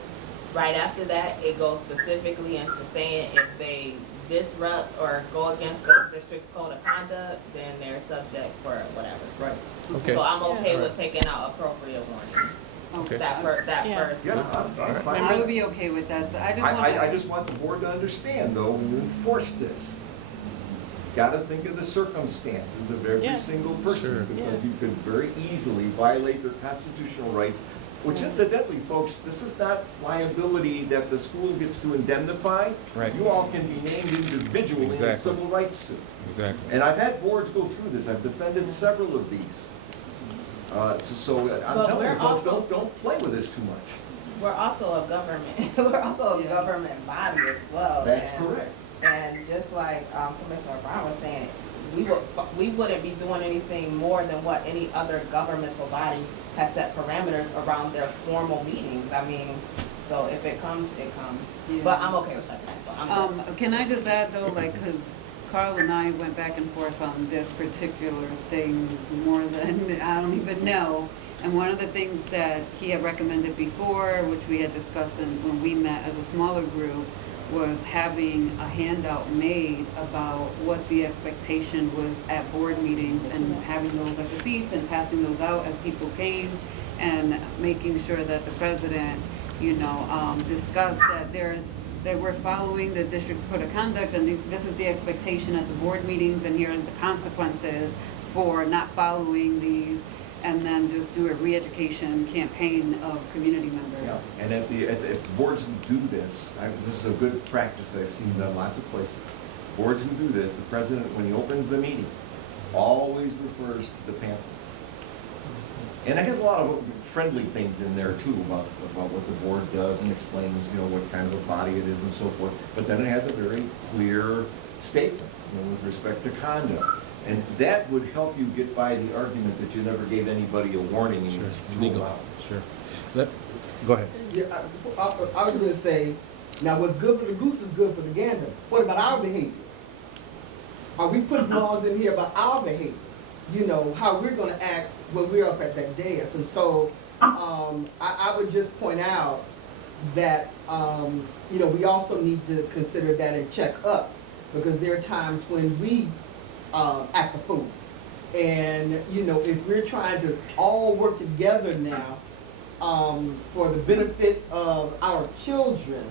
right after that, it goes specifically into saying if they disrupt or go against the district's code of conduct, then they're subject for whatever. right. Okay. So I'm okay Yeah. with taking out appropriate warnings. Okay. That Yeah. first. Yeah, I'm fine. I would be okay with that, but I just want I just want the board to understand though, when you enforce this, you gotta think of the circumstances of every Yeah. single Sure. person, because Yeah. you could very easily violate their constitutional rights, which incidentally, folks, this is not liability that the school gets to indemnify. Right. You all can be named individually in a Exactly. civil rights suit. Exactly. And I've had boards go through this, I've defended several of these. So I'm But telling you, we're folks, also- don't play with this too much. We're also a government, we're also a Yeah. government body as well. That's and- correct. And just like Commissioner Brown was saying, we wouldn't be doing anything more than what any other governmental body has set parameters around their formal meetings. I mean, so if it comes, it comes. Yeah. But I'm okay with striking that, so I'm good. Can I just add though, like, because Carl and I went back and forth on this particular thing more than I don't even know. And one of the things that he had recommended before, which we had discussed when we met as a smaller group, was having a handout made about what the expectation was at board meetings and having those at the seats and passing those out as people came, and making sure that the president, discussed that we're following the district's code of conduct, and this is the expectation at the board meetings, and here are the consequences for not following these, and then just do a re-education campaign of community members. Yeah, and if boards who do this, this is a good practice that I've seen done lots of places. Boards who do this, the president, when he opens the meeting, always refers to the pamphlet. And it has a lot of friendly things in there too about what the board does and explains, what kind of a body it is and so forth. But then it has a very clear statement, with respect to conduct. And that would help you get by the argument that you never gave anybody a warning and you just threw them Legal. out. Sure. Go ahead. Yeah, I was going to say, now what's good for the goose is good for the gander. What about our behavior? Are we putting laws in here about our behavior? How we're going to act when we're up at that dais. And so I would just point out that, we also need to consider that and check us, because there are times when we act a fool. And, if we're trying to all work together now for the benefit of our children,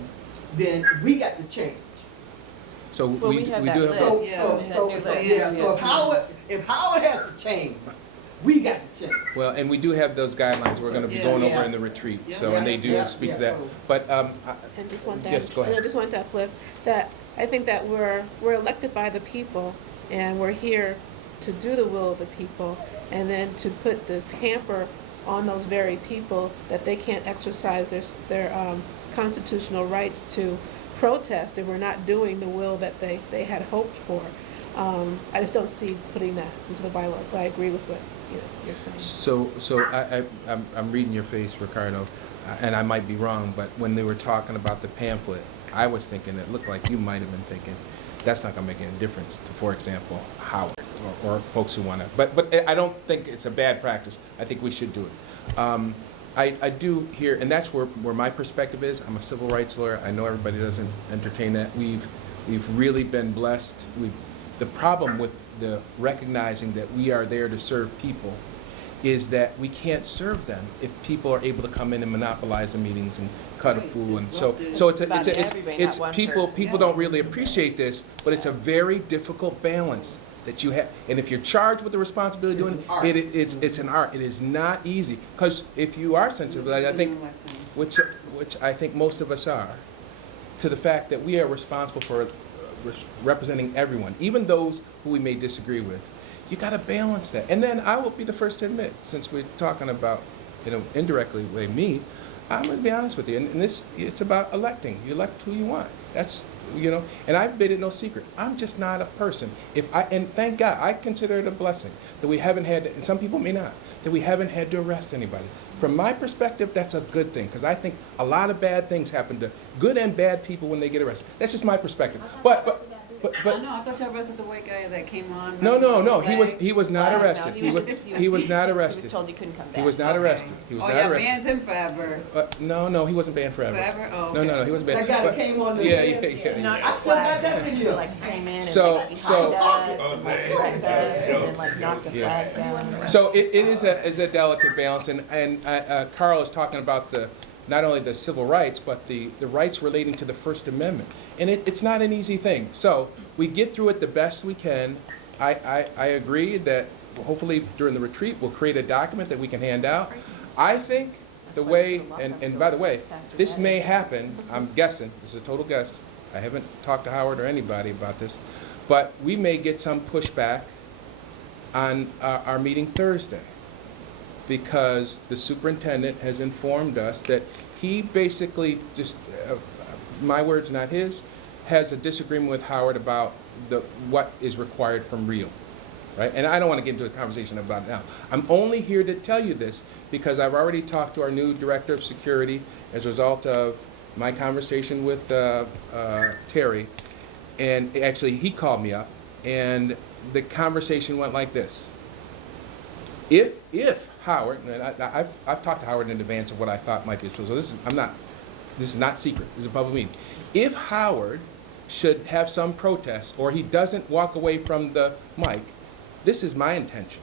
then we got to change. So Well, we do have we that do list. have. So, Yeah, so, that so, new so, list. yeah, so if Howard has to change, we got to change. Well, and we do have those guidelines we're gonna be Yeah. going Yeah. over in the retreat, Yeah. so, and they do Yeah, speak to yeah, that. so- But, And just want that. Yes, go ahead. And I just want to uplift that I think that we're elected by the people, and we're here to do the will of the people, and then to put this hamper on those very people that they can't exercise their constitutional rights to protest if we're not doing the will that they had hoped for. I just don't see putting that into the bylaw, so I agree with what you're saying. so I'm reading your face, Ricardo, and I might be wrong, but when they were talking about the pamphlet, I was thinking, it looked like you might have been thinking, that's not gonna make any difference to, for example, Howard or folks who wanna, but I don't think it's a bad practice. I think we should do it. I do hear, and that's where my perspective is. I'm a civil rights lawyer. I know everybody doesn't entertain that. We've really been blessed. The problem with the recognizing that we are there to serve people is that we can't serve them if people are able to come in and monopolize the meetings and cut a Right, fool. And disrupt so it. so it's About everybody, not one people person. people don't really appreciate this, but it's a very difficult balance that you have. And if you're charged with the responsibility of It's doing an art. it's an art. It is not easy, because if you are sensitive, like I think, which I think most of us are, to the fact that we are responsible for representing everyone, even those who we may disagree with. You got to balance that. And then I will be the first to admit, since we're talking about, indirectly with me, I'm going to be honest with you. And it's about electing. You elect who you want. That's, and I've made it no secret. I'm just not a person. And thank God, I consider it a blessing that we haven't had, and some people may not, that we haven't had to arrest anybody. From my perspective, that's a good thing, because I think a lot of bad things happen to good and bad people when they get arrested. That's just my perspective. But no, I thought you arrested the white guy that came on. no. He was not Well, no, arrested. He was not He arrested. was told he couldn't come back. He was not Okay. arrested. He was Oh, not yeah, arrested. banned him forever. No, he wasn't banned forever. Forever? Oh, No, okay. he wasn't banned. That guy that But- came on the Yeah. I still got that video. Like came in and So- like behind so- us and like threatened us and then like knocked the Yeah. flag down. So it is a delicate balance, and Carl is talking about not only the civil rights, but the rights relating to the First Amendment. And it's not an easy thing. So we get through it the best we can. I agree that hopefully during the retreat, we'll create a document that we can hand out. I think the That's why way, people love and them by the way, after this that. may happen, I'm guessing, this is a total guess. I haven't talked to Howard or anybody about this, but we may get some pushback on our meeting Thursday, because the superintendent has informed us that he basically just, my words, not his, has a disagreement with Howard about what is required from Real, right? And I don't want to get into a conversation about it now. I'm only here to tell you this because I've already talked to our new director of security as a result of my conversation with Terry, and actually he called me up, and the conversation went like this. If Howard, and I've talked to Howard in advance of what I thought might be true, so this is not secret, this is a public meeting. If Howard should have some protest, or he doesn't walk away from the mic, this is my intention,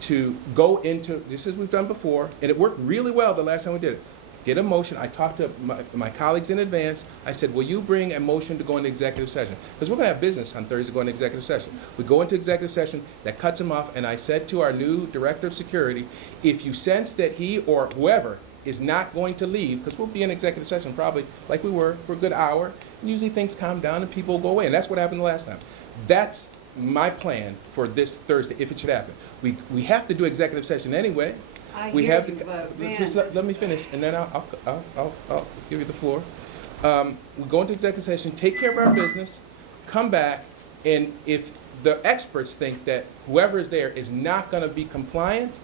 to go into, this as we've done before, and it worked really well the last time we did it. Get a motion. I talked to my colleagues in advance. I said, will you bring a motion to go into executive session? Because we're going to have business on Thursday to go into executive session. We go into executive session, that cuts him off, and I said to our new director of security, if you sense that he or whoever is not going to leave, because we'll be in executive session probably like we were for a good hour, and usually things calm down and people go away, and that's what happened the last time. That's my plan for this Thursday, if it should happen. We have to do executive session anyway. We hear have you, to, but just let me finish, and then I'll give you the floor. We go into executive session, take care of our business, come back, and if the experts think that whoever is there is not going to be compliant,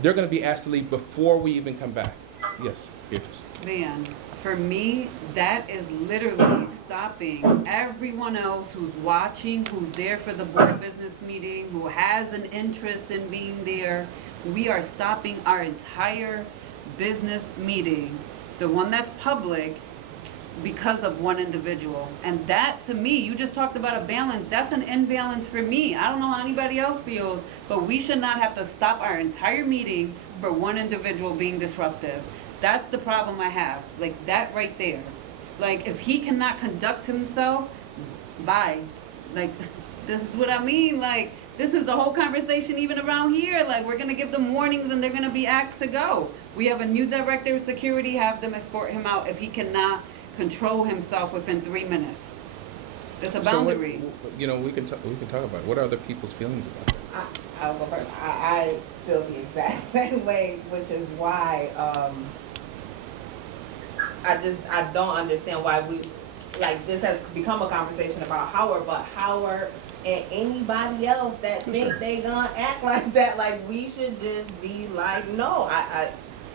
they're going to be asked to leave before we even come back. Yes, Beatrice. Man, for me, that is literally stopping everyone else who's watching, who's there for the board business meeting, who has an interest in being there. We are stopping our entire business meeting, the one that's public, because of one individual. And that, to me, you just talked about a balance. That's an imbalance for me. I don't know how anybody else feels, but we should not have to stop our entire meeting for one individual being disruptive. That's the problem I have. Like, that right there. Like, if he cannot conduct himself, bye. Like, this is what I mean. Like, this is the whole conversation even around here. Like, we're going to give them warnings and they're going to be asked to go. We have a new director of security, have them escort him out if he cannot control himself within 3 minutes. That's a boundary. So we can talk about it. What are other people's feelings about that? I'll go first. I feel the exact same way, which is why I don't understand why this has become a conversation about Howard, but Howard and anybody else that think they gonna act like that, like we should just be like, no,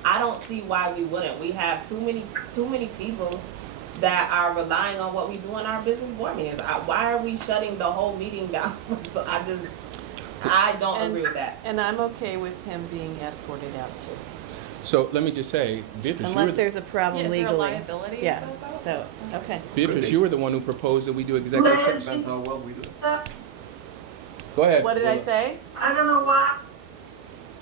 I don't see why we wouldn't. We have too many people that are relying on what we do in our business board meetings. Why are we shutting the whole meeting down? So I don't agree with that. And I'm okay with him being escorted out too. So let me just say, Beatrice, you were, Unless there's a problem Yeah, is there a legally. liability Yeah, about so, okay. Beatrice, you were the one who proposed that we do executive Liz, session. Depends how well we do it. Go ahead. What did I Willa. say? I don't know why.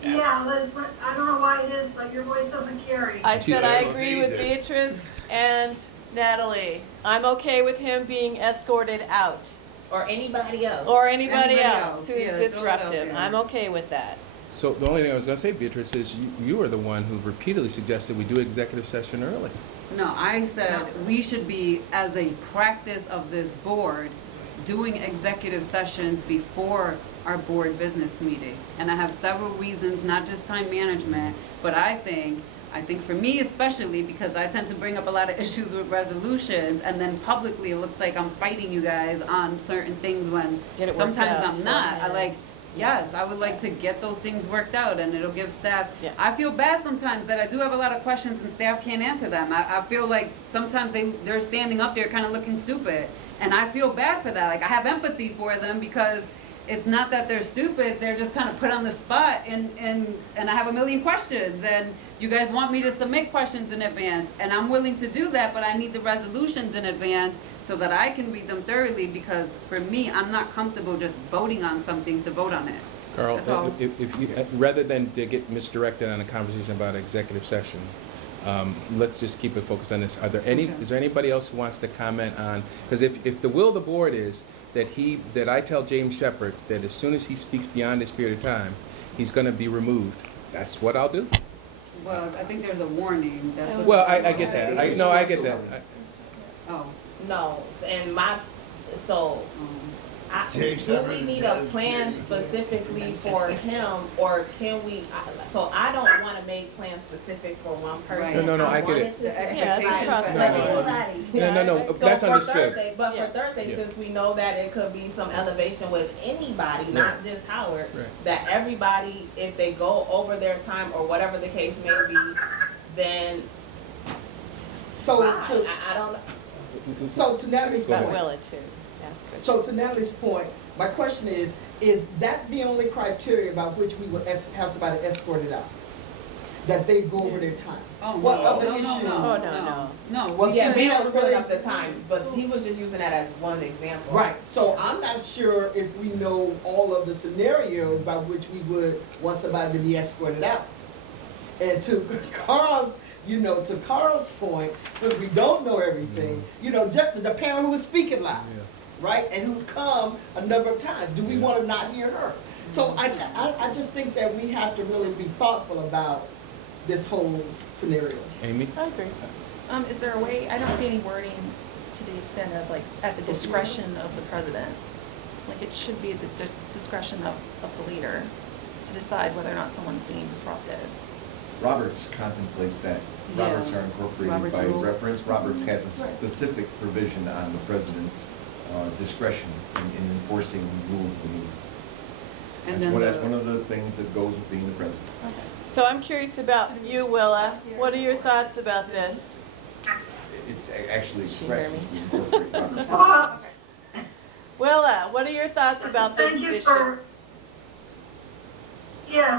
Yeah, Liz, but I don't know why it is, but your voice doesn't carry. I She said said I it was agree with either. Beatrice and Natalie. I'm okay with him being escorted out, Or anybody else. or anybody Anybody else else, who is yeah, throw it out disruptive. there. I'm okay with that. So the only thing I was gonna say, Beatrice, is you were the one who repeatedly suggested we do executive session early. No, I said we should be, as a practice of this board, doing executive sessions before our board business meeting. And I have several reasons, not just time management, but I think for me especially, because I tend to bring up a lot of issues with resolutions, and then publicly it looks like I'm fighting you guys on certain things when Get it worked sometimes out I'm not. I beforehand. yes, I would like to get those things worked out, and it'll give staff. Yeah. I feel bad sometimes that I do have a lot of questions and staff can't answer them. I feel like sometimes they're standing up there kind of looking stupid, and I feel bad for that. Like, I have empathy for them because it's not that they're stupid, they're just kind of put on the spot, and I have a million questions, and you guys want me to submit questions in advance, and I'm willing to do that, but I need the resolutions in advance so that I can read them thoroughly, because for me, I'm not comfortable just voting on something to vote on it. Carl, That's all. if you, rather than to get misdirected on a conversation about executive session, let's just keep it focused on this. Are there any, Okay. is there anybody else who wants to comment on, because if the will of the board is that I tell James Shepherd that as soon as he speaks beyond this period of time, he's gonna be removed, that's what I'll do. Well, I think there's a warning, that's what. Well, I get that, I get that. Oh, No, and so do James we Shepherd need is a at his plan period. specifically for him, or can we, so I don't wanna make plans specific for one person. Right. No, I get it. wanted to The say, expectation like, for for everyone. anybody. No, So that's for understood. Thursday, but Yeah. for Thursday, Yeah. since we know that it could be some elevation with anybody, not just Howard, Right. that everybody, if they go over their time or whatever the case may be, then So fine. to, I don't know. so to Natalie's Go Got ahead. point, Willa too. Ask her. so to Natalie's point, my question is that the only criteria by which we would have somebody escorted out? That they go over their time? oh, What no, other no, issues? no, Oh, no, no. no. Well, Yeah, see, we we was have putting really- up the time, but he was just using that as one example. Right, so I'm not sure if we know all of the scenarios by which we would want somebody to be escorted out. And to Carl's point, since we don't know everything, just the parent who was speaking loud, right, and who come a number of times, do we want to not hear her? So I just think that we have to really be thoughtful about this whole scenario. Amy? I agree. Is there a way, I don't see any wording to the extent of like, at the discretion of the president. Like, it should be the discretion of the leader to decide whether or not someone's being disruptive. Roberts contemplates that. Yeah. Roberts are incorporated Robert's by rules. reference. Roberts has a specific provision on the president's discretion in enforcing the rules of the meeting. And That's then one, the- that's one of the things that goes with being the president. Okay. So I'm curious about you, Willa. What are your thoughts about this? It's actually She expressed hear since we incorporate Robert's. Well, Willa, what are your thoughts about this thank you issue?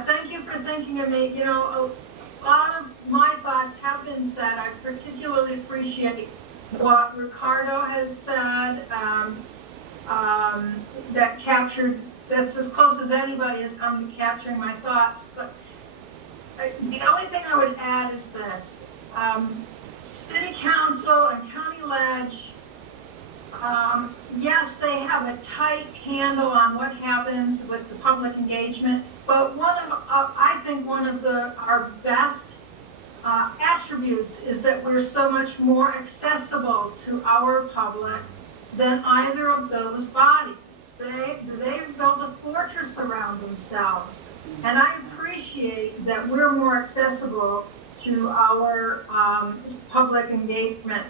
thank you for thinking of me. A lot of my thoughts have been said. I particularly appreciate what Ricardo has said, that's as close as anybody has come to capturing my thoughts. But the only thing I would add is this. City Council and County Ledge, yes, they have a tight handle on what happens with the public engagement, but I think one of our best attributes is that we're so much more accessible to our public than either of those bodies. They've built a fortress around themselves, and I appreciate that we're more accessible through our public engagement,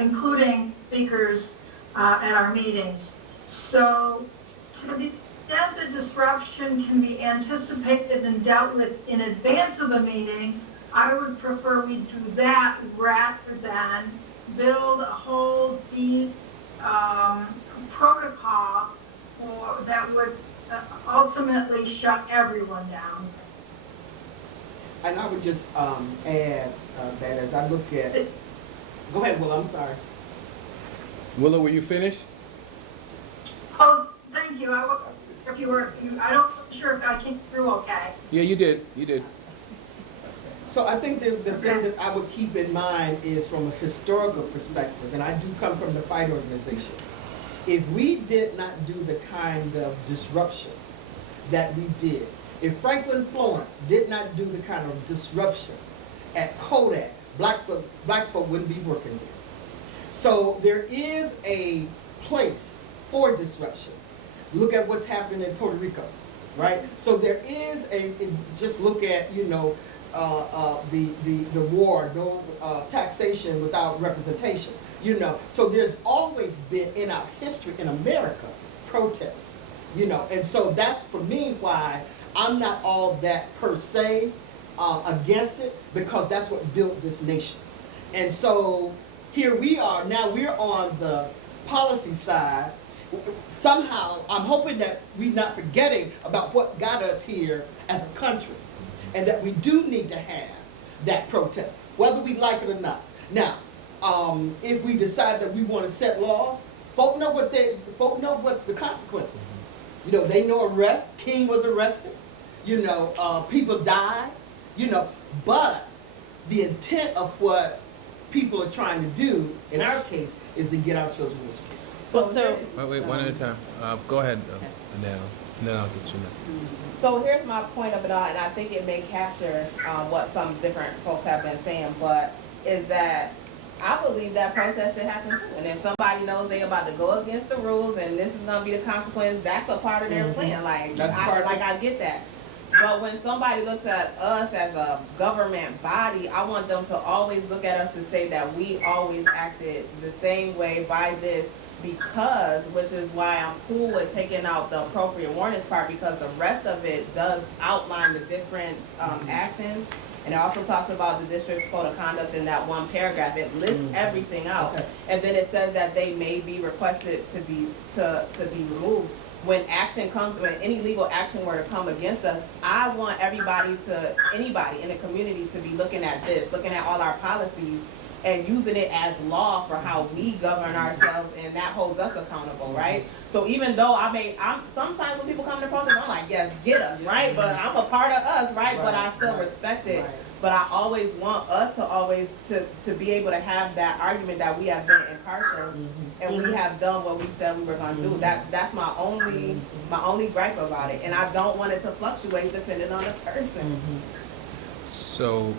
including speakers at our meetings. So to the extent that disruption can be anticipated and dealt with in advance of the meeting, I would prefer we do that rather than build a whole deep protocol that would ultimately shut everyone down. And I would just add that as I look at, go ahead, Will, I'm sorry. Willow, were you finished? Oh, thank you. If you were, I don't sure if I came through okay. Yeah, you did. You did. So I think the thing that I would keep in mind is from a historical perspective, and I do come from the fight organization. If we did not do the kind of disruption that we did, if Franklin Florence did not do the kind of disruption at Kodak, black folk wouldn't be working there. So there is a place for disruption. Look at what's happening in Puerto Rico, right? So there is just look at, you know, the war, no taxation without representation, you know. So there's always been in our history in America protests, you know. And so that's for me why I'm not all that per se against it, because that's what built this nation. And so here we are, now we're on the policy side. Somehow, I'm hoping that we're not forgetting about what got us here as a country, and that we do need to have that protest, whether we like it or not. Now, if we decide that we want to set laws, folk know what's the consequences. You know, they know arrest. King was arrested. You know, people died. You know, but the intent of what people are trying to do, in our case, is to get our children to school. Wait, one at a time. Go ahead, Nana, and then I'll get you now. So here's my point of it all, and I think it may capture what some different folks have been saying, but is that I believe that protest should happen too. And if somebody knows they're about to go against the rules and this is going to be the consequence, that's a part of their plan. Like, I get that. But when somebody looks at us as a government body, I want them to always look at us to say that we always acted the same way by this, because, which is why I'm cool with taking out the appropriate warnings part, because the rest of it does outline the different actions. And it also talks about the district's code of conduct in that one paragraph. It lists everything out. Okay. And then it says that they may be requested to be removed. When action comes, when any legal action were to come against us, I want anybody in the community to be looking at this, looking at all our policies and using it as law for how we govern ourselves, and that holds us accountable, right? So even though I'm sometimes when people come to protest, I'm like, yes, get us, right? But I'm a part of us, right? But I still respect it. Right. But I always want us to always to be able to have that argument that we have been impartial and we have done what we said we were going to do. That's my only gripe about it, and I don't want it to fluctuate depending on the person. So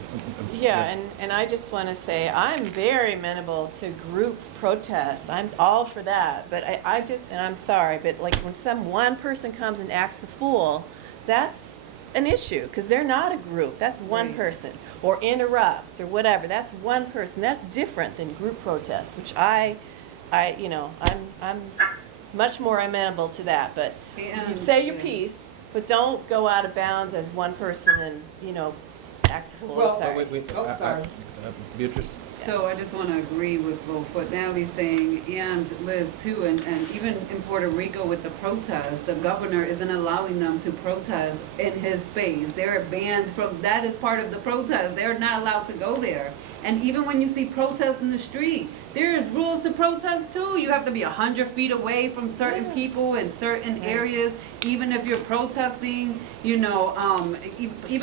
yeah, and I just want to say I'm very amenable to group protests. I'm all for that. But I just, and I'm sorry, but like when one person comes and acts a fool, that's an issue, because they're not a group. That's one person, or interrupts or whatever. That's one person. That's different than group protests, which I'm much more amenable to that. But you say your piece, but don't go out of bounds as one person and act a fool. Well, sorry. Sorry. Beatrice? So I just want to agree with both what Natalie's saying and Liz too, and even in Puerto Rico with the protests, the governor isn't allowing them to protest in his space. They're banned from, that is part of the protest. They're not allowed to go there. And even when you see protests in the street, there's rules to protest too. You have to be 100 feet away from certain people in certain areas, even if you're protesting, even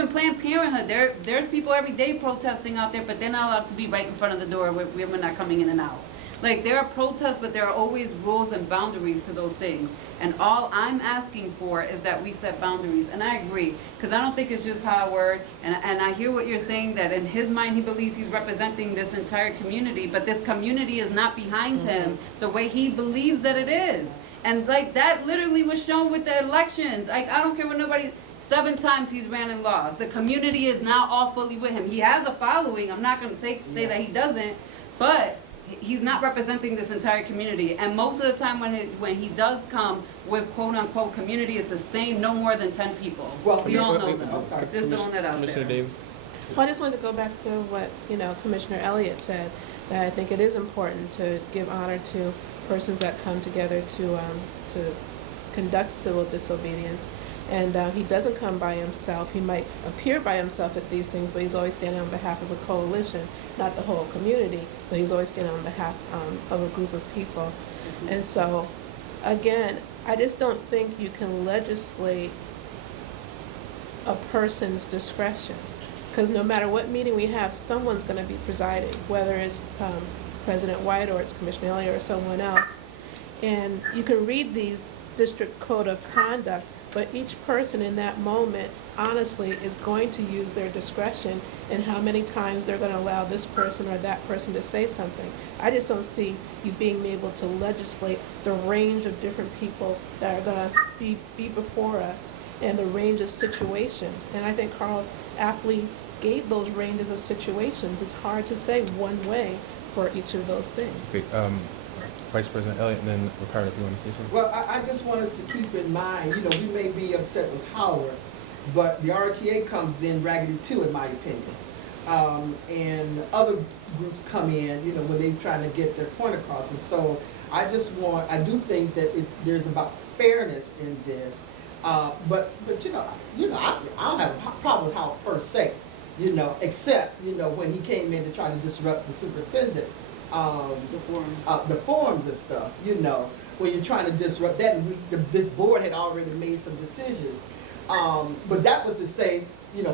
Planned Parenthood. There's people every day protesting out there, but they're not allowed to be right in front of the door where women are coming in and out. Like, there are protests, but there are always rules and boundaries to those things. And all I'm asking for is that we set boundaries. And I agree, because I don't think it's just Howard. And I hear what you're saying, that in his mind he believes he's representing this entire community, but this community is not behind him the way he believes that it is. And like, that literally was shown with the elections. Like, I don't care what nobody... 7 times he's ran and lost. The community is now all fully with him. He has a following. I'm not going to say that he doesn't, but he's not representing this entire community. And most of the time when he does come with quote unquote community, it's the same, no more than 10 people. Well, we all know that. I'm sorry. Just throwing that out Commissioner there. Davis? Well, I just wanted to go back to what, Commissioner Elliott said, that I think it is important to give honor to persons that come together to conduct civil disobedience. And he doesn't come by himself. He might appear by himself at these things, but he's always standing on behalf of a coalition, not the whole community, but he's always standing on behalf of a group of people. And so, again, I just don't think you can legislate a person's discretion. Because no matter what meeting we have, someone's going to be presiding, whether it's President White or it's Commissioner Elliott or someone else. And you can read these district code of conduct, but each person in that moment, honestly, is going to use their discretion in how many times they're going to allow this person or that person to say something. I just don't see you being able to legislate the range of different people that are going to be before us and the range of situations. And I think Carl aptly gave those ranges of situations. It's hard to say one way for each of those things. Okay, Vice President Elliott, and then Ricardo, if you want to say something. Well, I just want us to keep in mind, we may be upset with Howard, but the RTA comes in raggedy too, in my opinion. And other groups come in, when they're trying to get their point across. And so I do think that there's about fairness in this. But I don't have a problem with Howard per se, except, when he came in to try to disrupt the superintendent. The forums and stuff, when you're trying to disrupt that, and this board had already made some decisions. But that was to say,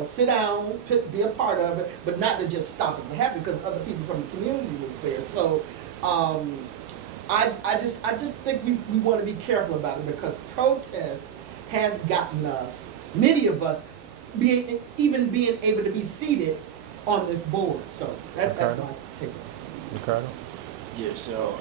sit down, be a part of it, but not to just stop it from happening because other people from the community was there. So I just think we want to be careful about it because protest has gotten us, many of us, being able to be seated on this board. So that's my take. Ricardo? Yeah, so,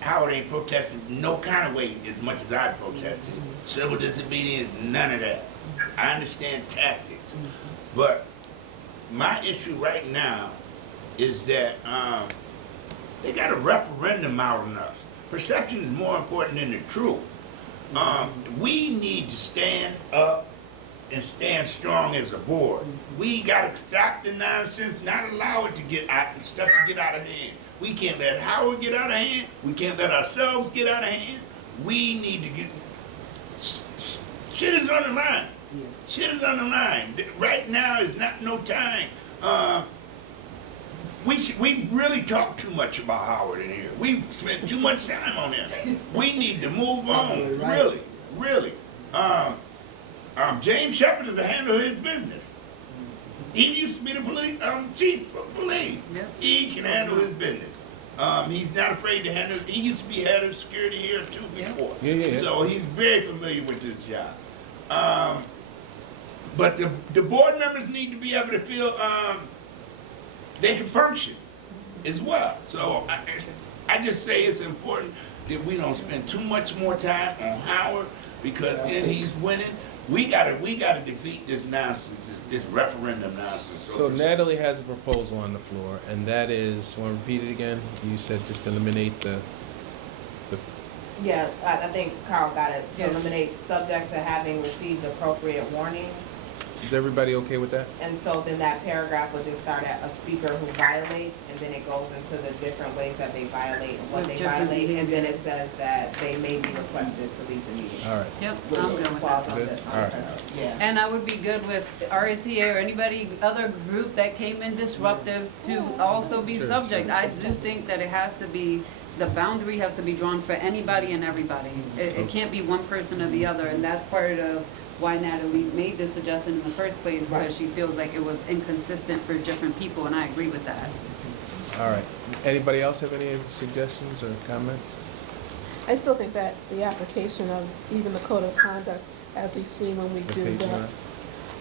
Howard ain't protesting no kind of way as much as I protested. Civil disobedience, none of that. I understand tactics. But my issue right now is that they got a referendum out on us. Perception is more important than the truth. We need to stand up and stand strong as a board. We gotta stop the nonsense, not allow it to get out of hand. We can't let Howard get out of hand. We can't let ourselves get out of hand. We need to get, shit is on the line. Shit is on the line. Right now is not no time. We really talk too much about Howard in here. We spent too much time on him. We need to move on, really. James Shepard is to handle his business. He used to be the police chief of police. Yep. He can handle his business. He's not afraid to handle. He used to be head of security here too before. Yeah. So he's very familiar with this job. But the board members need to be able to feel they can function as well. So I just say it's important that we don't spend too much more time on Howard because then he's winning. We gotta defeat this nonsense, this referendum nonsense. So Natalie has a proposal on the floor, and that is, want to repeat it again? You said just eliminate the. Yeah, I think Carl got it, to eliminate subject to having received appropriate warnings. Is everybody okay with that? And so then that paragraph will just start at a speaker who violates, and then it goes into the different ways that they violate and what With they different violate, and then it behaviors. says that they may be requested to leave the meeting. All right. Yep, Which I'm good with falls that. on the Good. All right. president. Yeah. And I would be good with RTA or anybody, other group that came in disruptive to also be Sure, subject. I do think that it has to be, the boundary has to be drawn for anybody and everybody. It can't be one person or the other, and that's part of why Natalie made this suggestion in the first place, because she feels like it was inconsistent for different people, and I agree with that. All right. Anybody else have any suggestions or comments? I still think that the application of even the code of conduct, as we see when we What do page you that. on?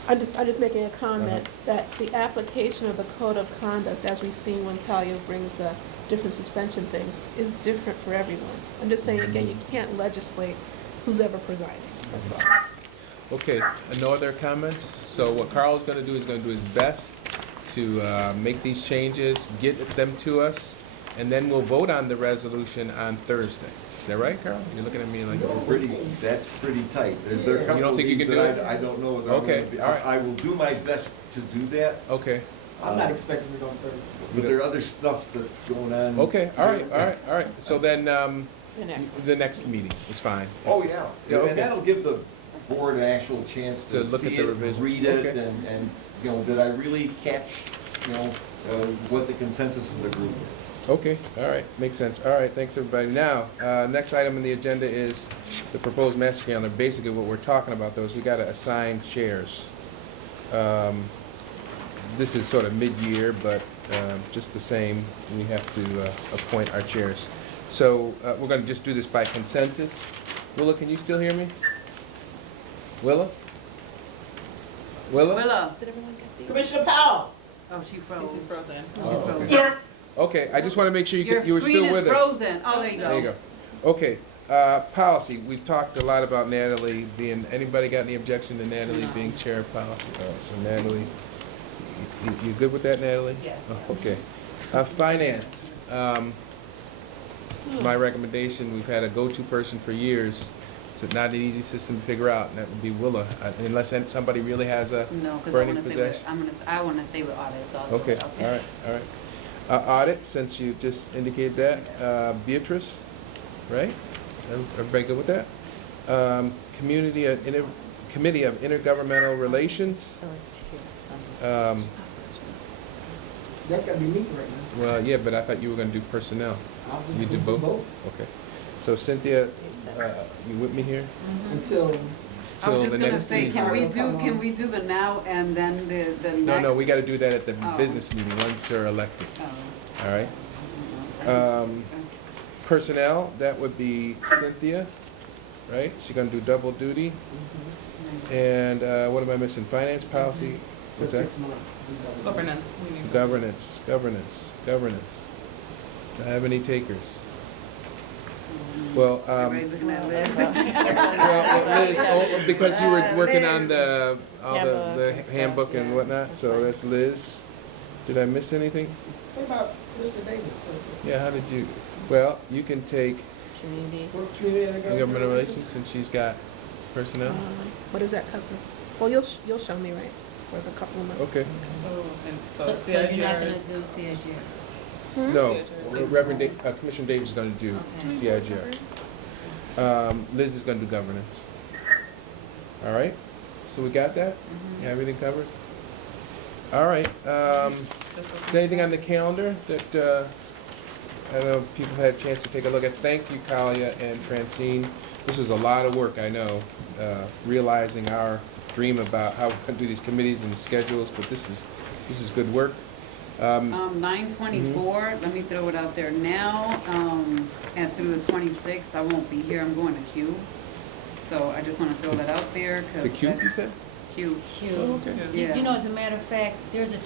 I'm just making a comment that the application of the code of conduct, as we've seen when Talia brings the different suspension things, is different for everyone. I'm just saying, again, you can't legislate who's ever presiding, that's all. Okay, no other comments? So what Carl's gonna do is gonna do his best to make these changes, get them to us, and then we'll vote on the resolution on Thursday. Is that right, Carl? You're looking at me like. That's pretty tight. There are a You couple don't of think you these can do that it? I don't know whether I'm Okay, gonna be, all right. I will do my best to do that. Okay, I'm not expecting it on Thursday. But there are other stuff that's going on. okay, all right. So then, The next one. The next meeting is fine. Oh, yeah. Yeah, okay. And that'll give the board an actual chance To to look at see the it, revisions. read it, Okay. and, you know, did I really catch, you know, what the consensus of the group is? Okay, all right, makes sense. All right, thanks, everybody. Now, next item on the agenda is the proposed master calendar. Basically, what we're talking about, though, is we gotta assign chairs. This is sort of mid-year, but just the same, we have to appoint our chairs. So, we're gonna just do this by consensus. Willa, can you still hear me? Willa? Willa? Willa, Did everyone get these? Commissioner Powell. oh, she froze. She's frozen. Oh, She's okay. frozen. Yeah, Okay, I just wanna make sure Your you were still screen with is us. frozen. Oh, there you go. There you go. Okay, policy, we've talked a lot about Natalie being, anybody got any objection to Natalie No. being chair of policy? Oh, so Natalie, you good with that, Natalie? Yes. Oh, okay. Finance, this is my recommendation, we've had a go-to person for years. It's not an easy system to figure out, and that would be Willa, unless somebody really has a No, because I burning want to stay with, possession. I want to stay with audit, so I'll do Okay, it. all right, all right. Audit, since you just indicated that, Beatrice, right? Everybody good with that? Community, Committee of Intergovernmental Relations, Oh, it's here on this. That's gotta be me for right now. well, yeah, but I thought you were gonna do personnel. I'll just You do do both? Okay. So Cynthia, you with me here? until, I was Till just the gonna next say, season. can we do the now and then the next? No, we gotta do that at the Oh. business meeting, once you're elected, Oh. all right? Personnel, that would be Cynthia, right? She's gonna do double duty. And what am I missing? Finance policy? for What's that? 6 months. Governance. We need Governance. Do I have any takers? Well, Everybody's looking at Liz. well, Liz, because you were working on the, all Handbook the and stuff, handbook and yeah, whatnot, that's so fine. that's Liz. Did I miss anything? What about Commissioner Davis? Yeah, how did you, well, you can take Community. Work community and government relations since she's got personnel. What does that cover? Well, you'll show me, right, for the couple of months. Okay. So CIGR is. do CIGR? No, CIGR. Reverend, Commissioner Davis is gonna do CIGR. Liz is gonna do governance. All right, so we got that? Yeah, everything covered? All right, is there anything on the calendar that, I don't know if people had a chance to take a look at? Thank you, Kalia and Francine. This was a lot of work, I know, realizing our dream about how we're gonna do these committees and schedules, but this is good work. 9/24, let me throw it out there now, and through the 26th, I won't be here, I'm going to Q. So I just wanna throw that out there, cause The Q, you said? Q. Oh, okay. Yeah. You know, as a matter of fact, there's a,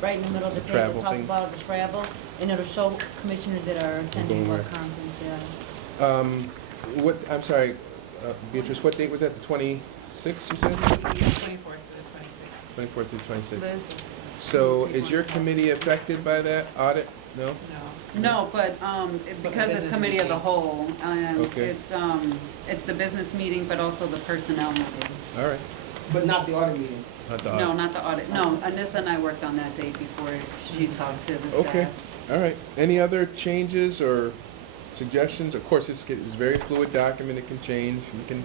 right in the middle of the The table, travel it talks thing? about the travel, and it'll show commissioners that are attending going what where? conference, yeah. What, I'm sorry, Beatrice, what date was that, the 26th, you said? 24th to the 26th. 24th through 26th. Liz? So is your committee affected by that audit? No? No. No, but, because it's business committee of the meeting. whole, and Okay. it's the business meeting, but also the personnel meeting. All right. But not the audit meeting. Not the No, audit. not the audit, no, Anissa and I worked on that date before she talked to the staff. Okay, all right. Any other changes or suggestions? Of course, it's a very fluid document. It can change. We can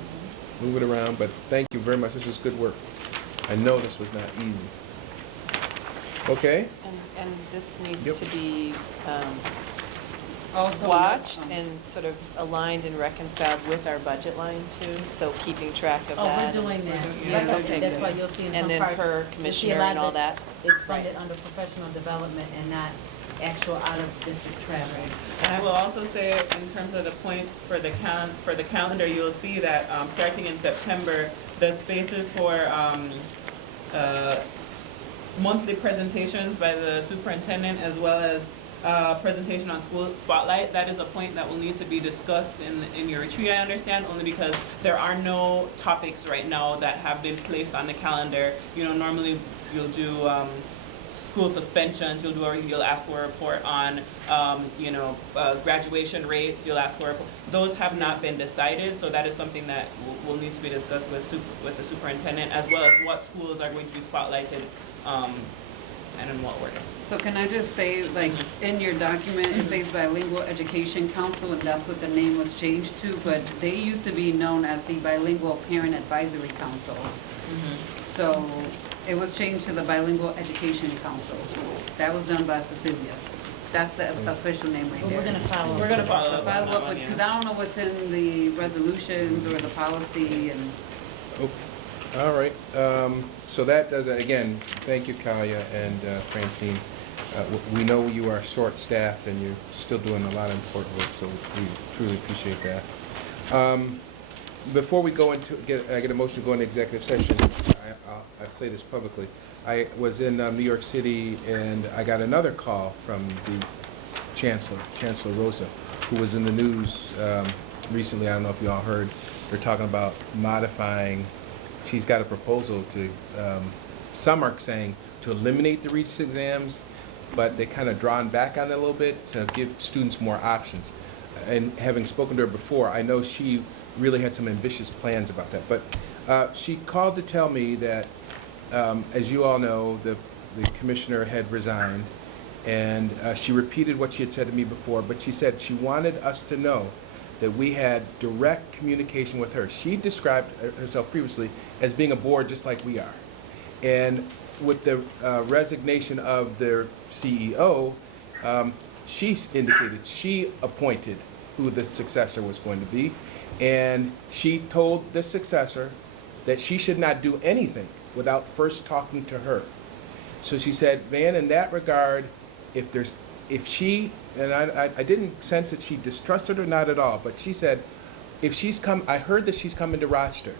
move it around, but thank you very much. This was good work. I know this was not easy. Okay? And this needs Yep. to be Also, watched and sort of aligned and reconciled with our budget line too, so keeping track of Oh, that. we're doing that. Yeah, Yeah, okay, that's good. why you'll see in And some then parts. per you'll see a commissioner lot and of all it, that. It's funded under professional development and not actual out-of-district travel. And I will also say, in terms of the points for the calendar, you'll see that, starting in September, the spaces for, monthly presentations by the superintendent, as well as, presentation on school spotlight, that is a point that will need to be discussed in your retreat, I understand, only because there are no topics right now that have been placed on the calendar. You know, normally you'll do, school suspensions, you'll ask for a report on, graduation rates, you'll ask for, those have not been decided, so that is something that will need to be discussed with the superintendent, as well as what schools are going to be spotlighted, and in what order. So can I just say, like, in your document, it says Bilingual Education Council, and that's what the name was changed to, but they used to be known as the Bilingual Parent Advisory Council. So it was changed to the Bilingual Education Council. That was done by Cecilia. That's the official name right But there. we're gonna follow. We're gonna follow up on Follow that up one, with, yeah. because I don't know what's in the resolutions or the policy and. All right, so that does it. Again, thank you, Kalia and Francine. We know you are short-staffed and you're still doing a lot of important work, so we truly appreciate that. Before we go into, I get a motion to go into executive session, I'll say this publicly. I was in New York City and I got another call from the Chancellor Rosa, who was in the news recently. I don't know if you all heard, they're talking about modifying. She's got a proposal to, some are saying to eliminate the Regents exams, but they kind of drawn back on it a little bit to give students more options. And having spoken to her before, I know she really had some ambitious plans about that. But she called to tell me that, as you all know, the commissioner had resigned, and she repeated what she had said to me before, but she said she wanted us to know that we had direct communication with her. She described herself previously as being a board just like we are. And with the resignation of their CEO, she indicated she appointed who the successor was going to be. And she told the successor that she should not do anything without first talking to her. So she said, Van, in that regard, if she, and I didn't sense that she distrusted her, not at all, but she said, if she's come, I heard that she's coming to Rochester.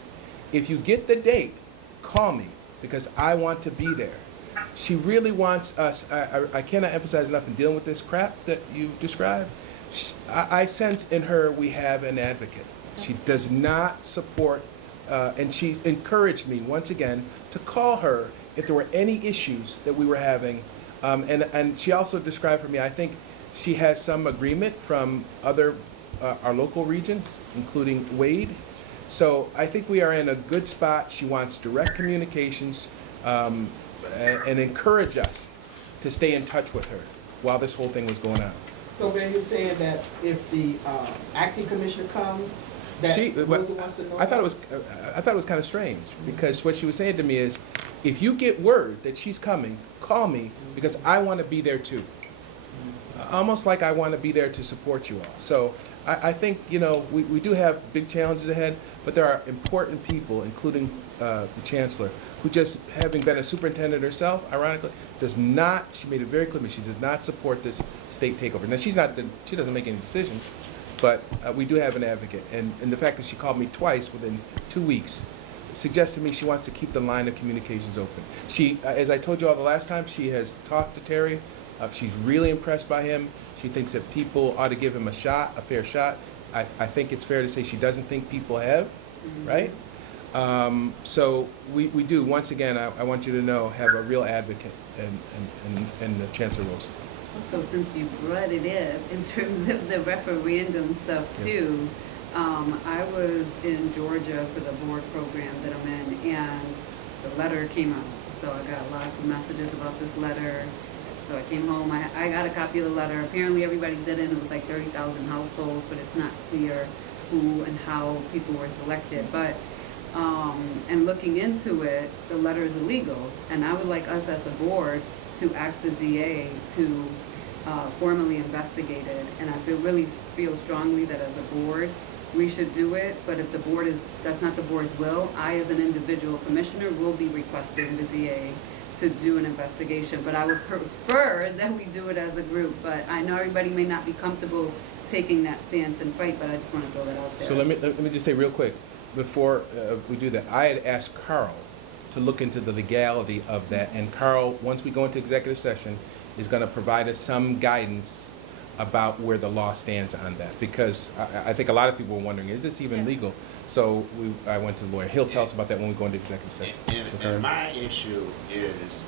If you get the date, call me, because I want to be there. She really wants us, I cannot emphasize enough in dealing with this crap that you described. I sense in her we have an advocate. She does not support, and she encouraged me once again to call her if there were any issues that we were having. And she also described for me, I think she has some agreement from other, our local regions, including Wade. So I think we are in a good spot. She wants direct communications and encourage us to stay in touch with her while this whole thing was going on. So then you're saying that if the acting commissioner comes, that Rosa wants to know? I thought it was kind of strange, because what she was saying to me is, if you get word that she's coming, call me, because I want to be there too. Almost like I want to be there to support you all. So I think, you know, we do have big challenges ahead, but there are important people, including the chancellor, who, just having been a superintendent herself, ironically, does not, she made it very clear to me, she does not support this state takeover. Now, she doesn't make any decisions, but we do have an advocate. And the fact that she called me twice within 2 weeks suggests to me she wants to keep the line of communications open. She, as I told you all the last time, she has talked to Terry. She's really impressed by him. She thinks that people ought to give him a fair shot. I think it's fair to say she doesn't think people have, right? So we do, once again, I want you to know, have a real advocate in Chancellor Rosa. So since you brought it up in terms of the referendum stuff too, I was in Georgia for the board program that I'm in, and the letter came out. So I got lots of messages about this letter. So I came home, I got a copy of the letter. Apparently everybody didn't. It was like 30,000 households, but it's not clear who and how people were selected. But and looking into it, the letter is illegal, and I would like us as a board to ask the DA to formally investigate it. And I really feel strongly that as a board, we should do it. But if the board that's not the board's will, I as an individual commissioner will be requesting the DA to do an investigation. But I would prefer that we do it as a group. But I know everybody may not be comfortable taking that stance and fight, but I just want to throw that out there. So let me just say real quick, before we do that, I had asked Carl to look into the legality of that, and Carl, once we go into executive session, is going to provide us some guidance about where the law stands on that, because I think a lot of people were wondering, is this even legal? So I went to the lawyer. He'll tell us about that when we go into executive session. And my issue is,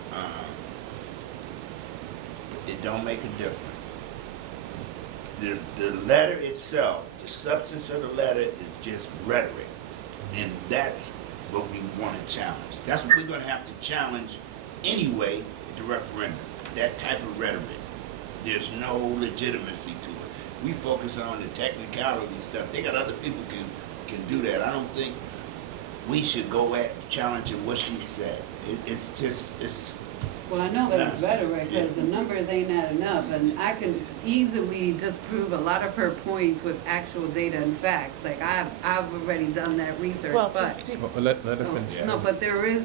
it don't make a difference. The letter itself, the substance of the letter is just rhetoric. And that's what we want to challenge. That's what we're going to have to challenge anyway at the referendum. that type of rhetoric. There's no legitimacy to it. We focus on the technicality stuff. They got other people can do that. I don't think we should go at challenging what she said. It's Well, I know that's nonsense. rhetoric, Yeah. because the numbers ain't adding up, and I can easily disprove a lot of her points with actual data and facts. Like, I've already done that research, Well, to but. speak, Well, let her Oh, finish. No, but there is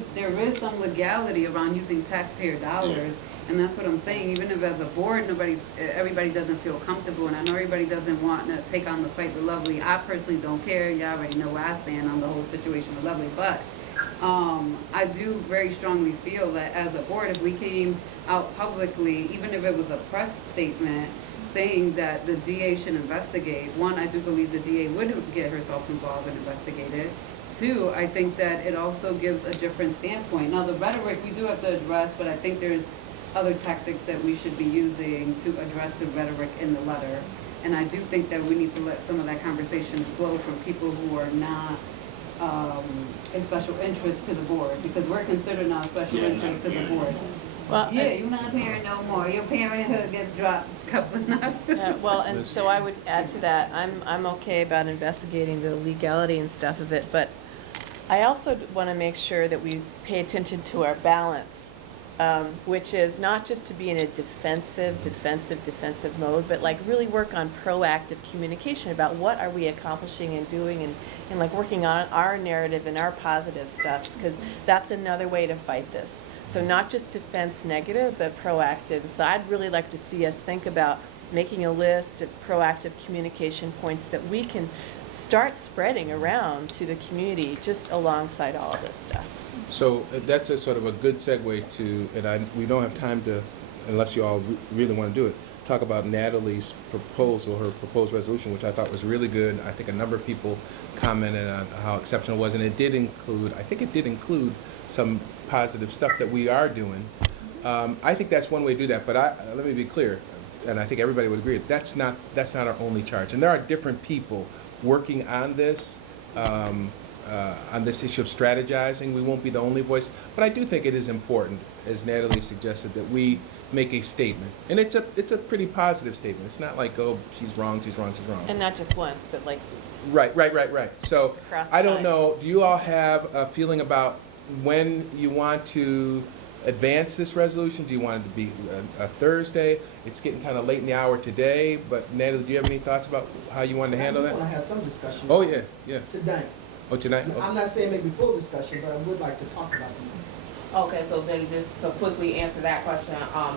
some legality around using taxpayer dollars, and that's what I'm saying, even if as a board, everybody doesn't feel comfortable, and I know everybody doesn't want to take on the fight with Lovely. I personally don't care, y'all already know where I stand on the whole situation with Lovely, but, I do very strongly feel that as a board, if we came out publicly, even if it was a press statement, saying that the DA should investigate, one, I do believe the DA would get herself involved and investigate it. Two, I think that it also gives a different standpoint. Now, the rhetoric we do have to address, but I think there's other tactics that we should be using to address the rhetoric in the letter. And I do think that we need to let some of that conversation flow from people who are not a special interest to the board, because we're considered now a special Yeah, interest to not the a board. well, Yeah, you're not a parent no more. Your parenthood gets dropped a couple of notches. yeah, well, and so I would add to that, I'm okay about investigating the legality and stuff of it, but I also want to make sure that we pay attention to our balance, which is not just to be in a defensive mode, but like really work on proactive communication about what are we accomplishing and doing, and like working on our narrative and our positive stuffs, because that's another way to fight this. So not just defense negative, but proactive. So I'd really like to see us think about making a list of proactive communication points that we can start spreading around to the community just alongside all of this stuff. So that's a sort of a good segue to, and we don't have time to, unless you all really want to do it, talk about Natalie's proposal, her proposed resolution, which I thought was really good. I think a number of people commented on how exceptional it was, and I think it did include some positive stuff that we are doing. I think that's one way to do that, but let me be clear, and I think everybody would agree, that's not our only charge. And there are different people working on this issue of strategizing. We won't be the only voice, but I do think it is important, as Natalie suggested, that we make a statement. And it's a pretty positive statement. It's not like, oh, she's wrong. And not just once, but like Right. So across I don't time. know, do you all have a feeling about when you want to advance this resolution? Do you want it to be a Thursday? It's getting kind of late in the hour today, but Natalie, do you have any thoughts about how you want to handle I that? want to have some discussion. Oh, yeah. Tonight. Oh, tonight? Oh. I'm not saying maybe full discussion, but I would like to talk about it. Okay, so then just to quickly answer that question,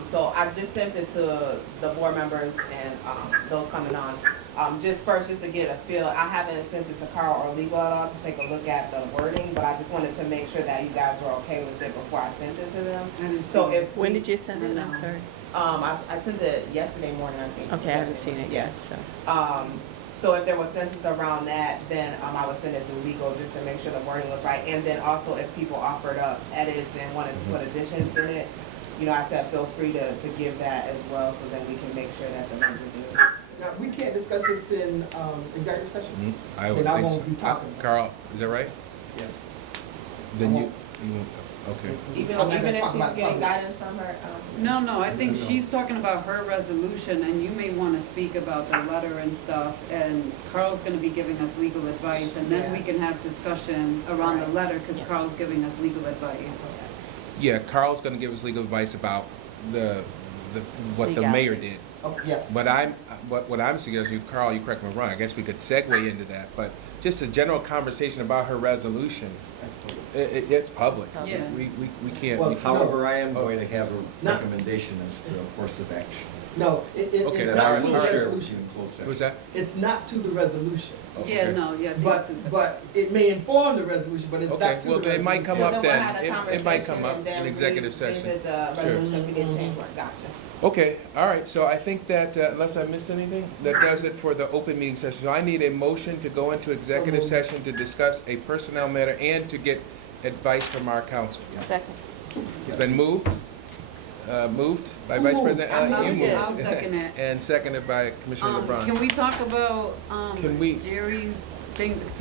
so I just sent it to the board members and, those coming on. Just to get a feel, I haven't sent it to Carl or legal at all to take a look at the wording, but I just wanted to make sure that you guys were okay with it before I sent it to them. So if When we- did you send it? I'm sorry. I sent it yesterday morning, I think. Okay, I haven't seen it yet, so. So if there was sentence around that, then I would send it through legal just to make sure the wording was right. And then also if people offered up edits and wanted to put additions in it, I said feel free to give that as well, so then we can make sure that the language is. Now, we can't discuss this in executive session? I would Then I think won't so. be talking. Carl, is that right? Yes. Then I you won't, okay. Even I'm not if gonna she's talk about getting public. guidance from her, No, I think No. she's talking about her resolution, and you may want to speak about the letter and stuff, and Carl's gonna be giving us legal advice, and then we Yeah. can have discussion around the Right. letter, because Yeah. Carl's giving us legal advice. Yeah, Carl's gonna give us legal advice about what the mayor Legality. did. Oh, yeah. But what I'm suggesting, Carl, you correct me if I'm wrong, I guess we could segue into that, but just a general conversation about her resolution, That's public. it's public. It's public. Yeah. We can't. Well, we- However, I am Oh. going to have a No. recommendation as to a course of action. No, Okay, it's That not I to the will share with you resolution. in closed session. Who's that? It's not to the resolution. Yeah, Okay. no, yeah. I think But, Susan- but it may inform the resolution, but it's Okay, not to well, the it might resolution. come so up then we'll then. have a It might conversation come up and then in executive session. revisit the Sure. resolution if we didn't change one. Gotcha. Okay, all right, so I think that, unless I missed anything, that does it for the open meeting session. So I need a motion to go into executive moved. session to discuss a personnel matter and to get advice from our council. Second. It's been moved by Who Vice moved? President I Elliott. moved You it. I'll second it. And seconded by Commissioner LeBron. Can we talk about, Can we- Jerry's thing, so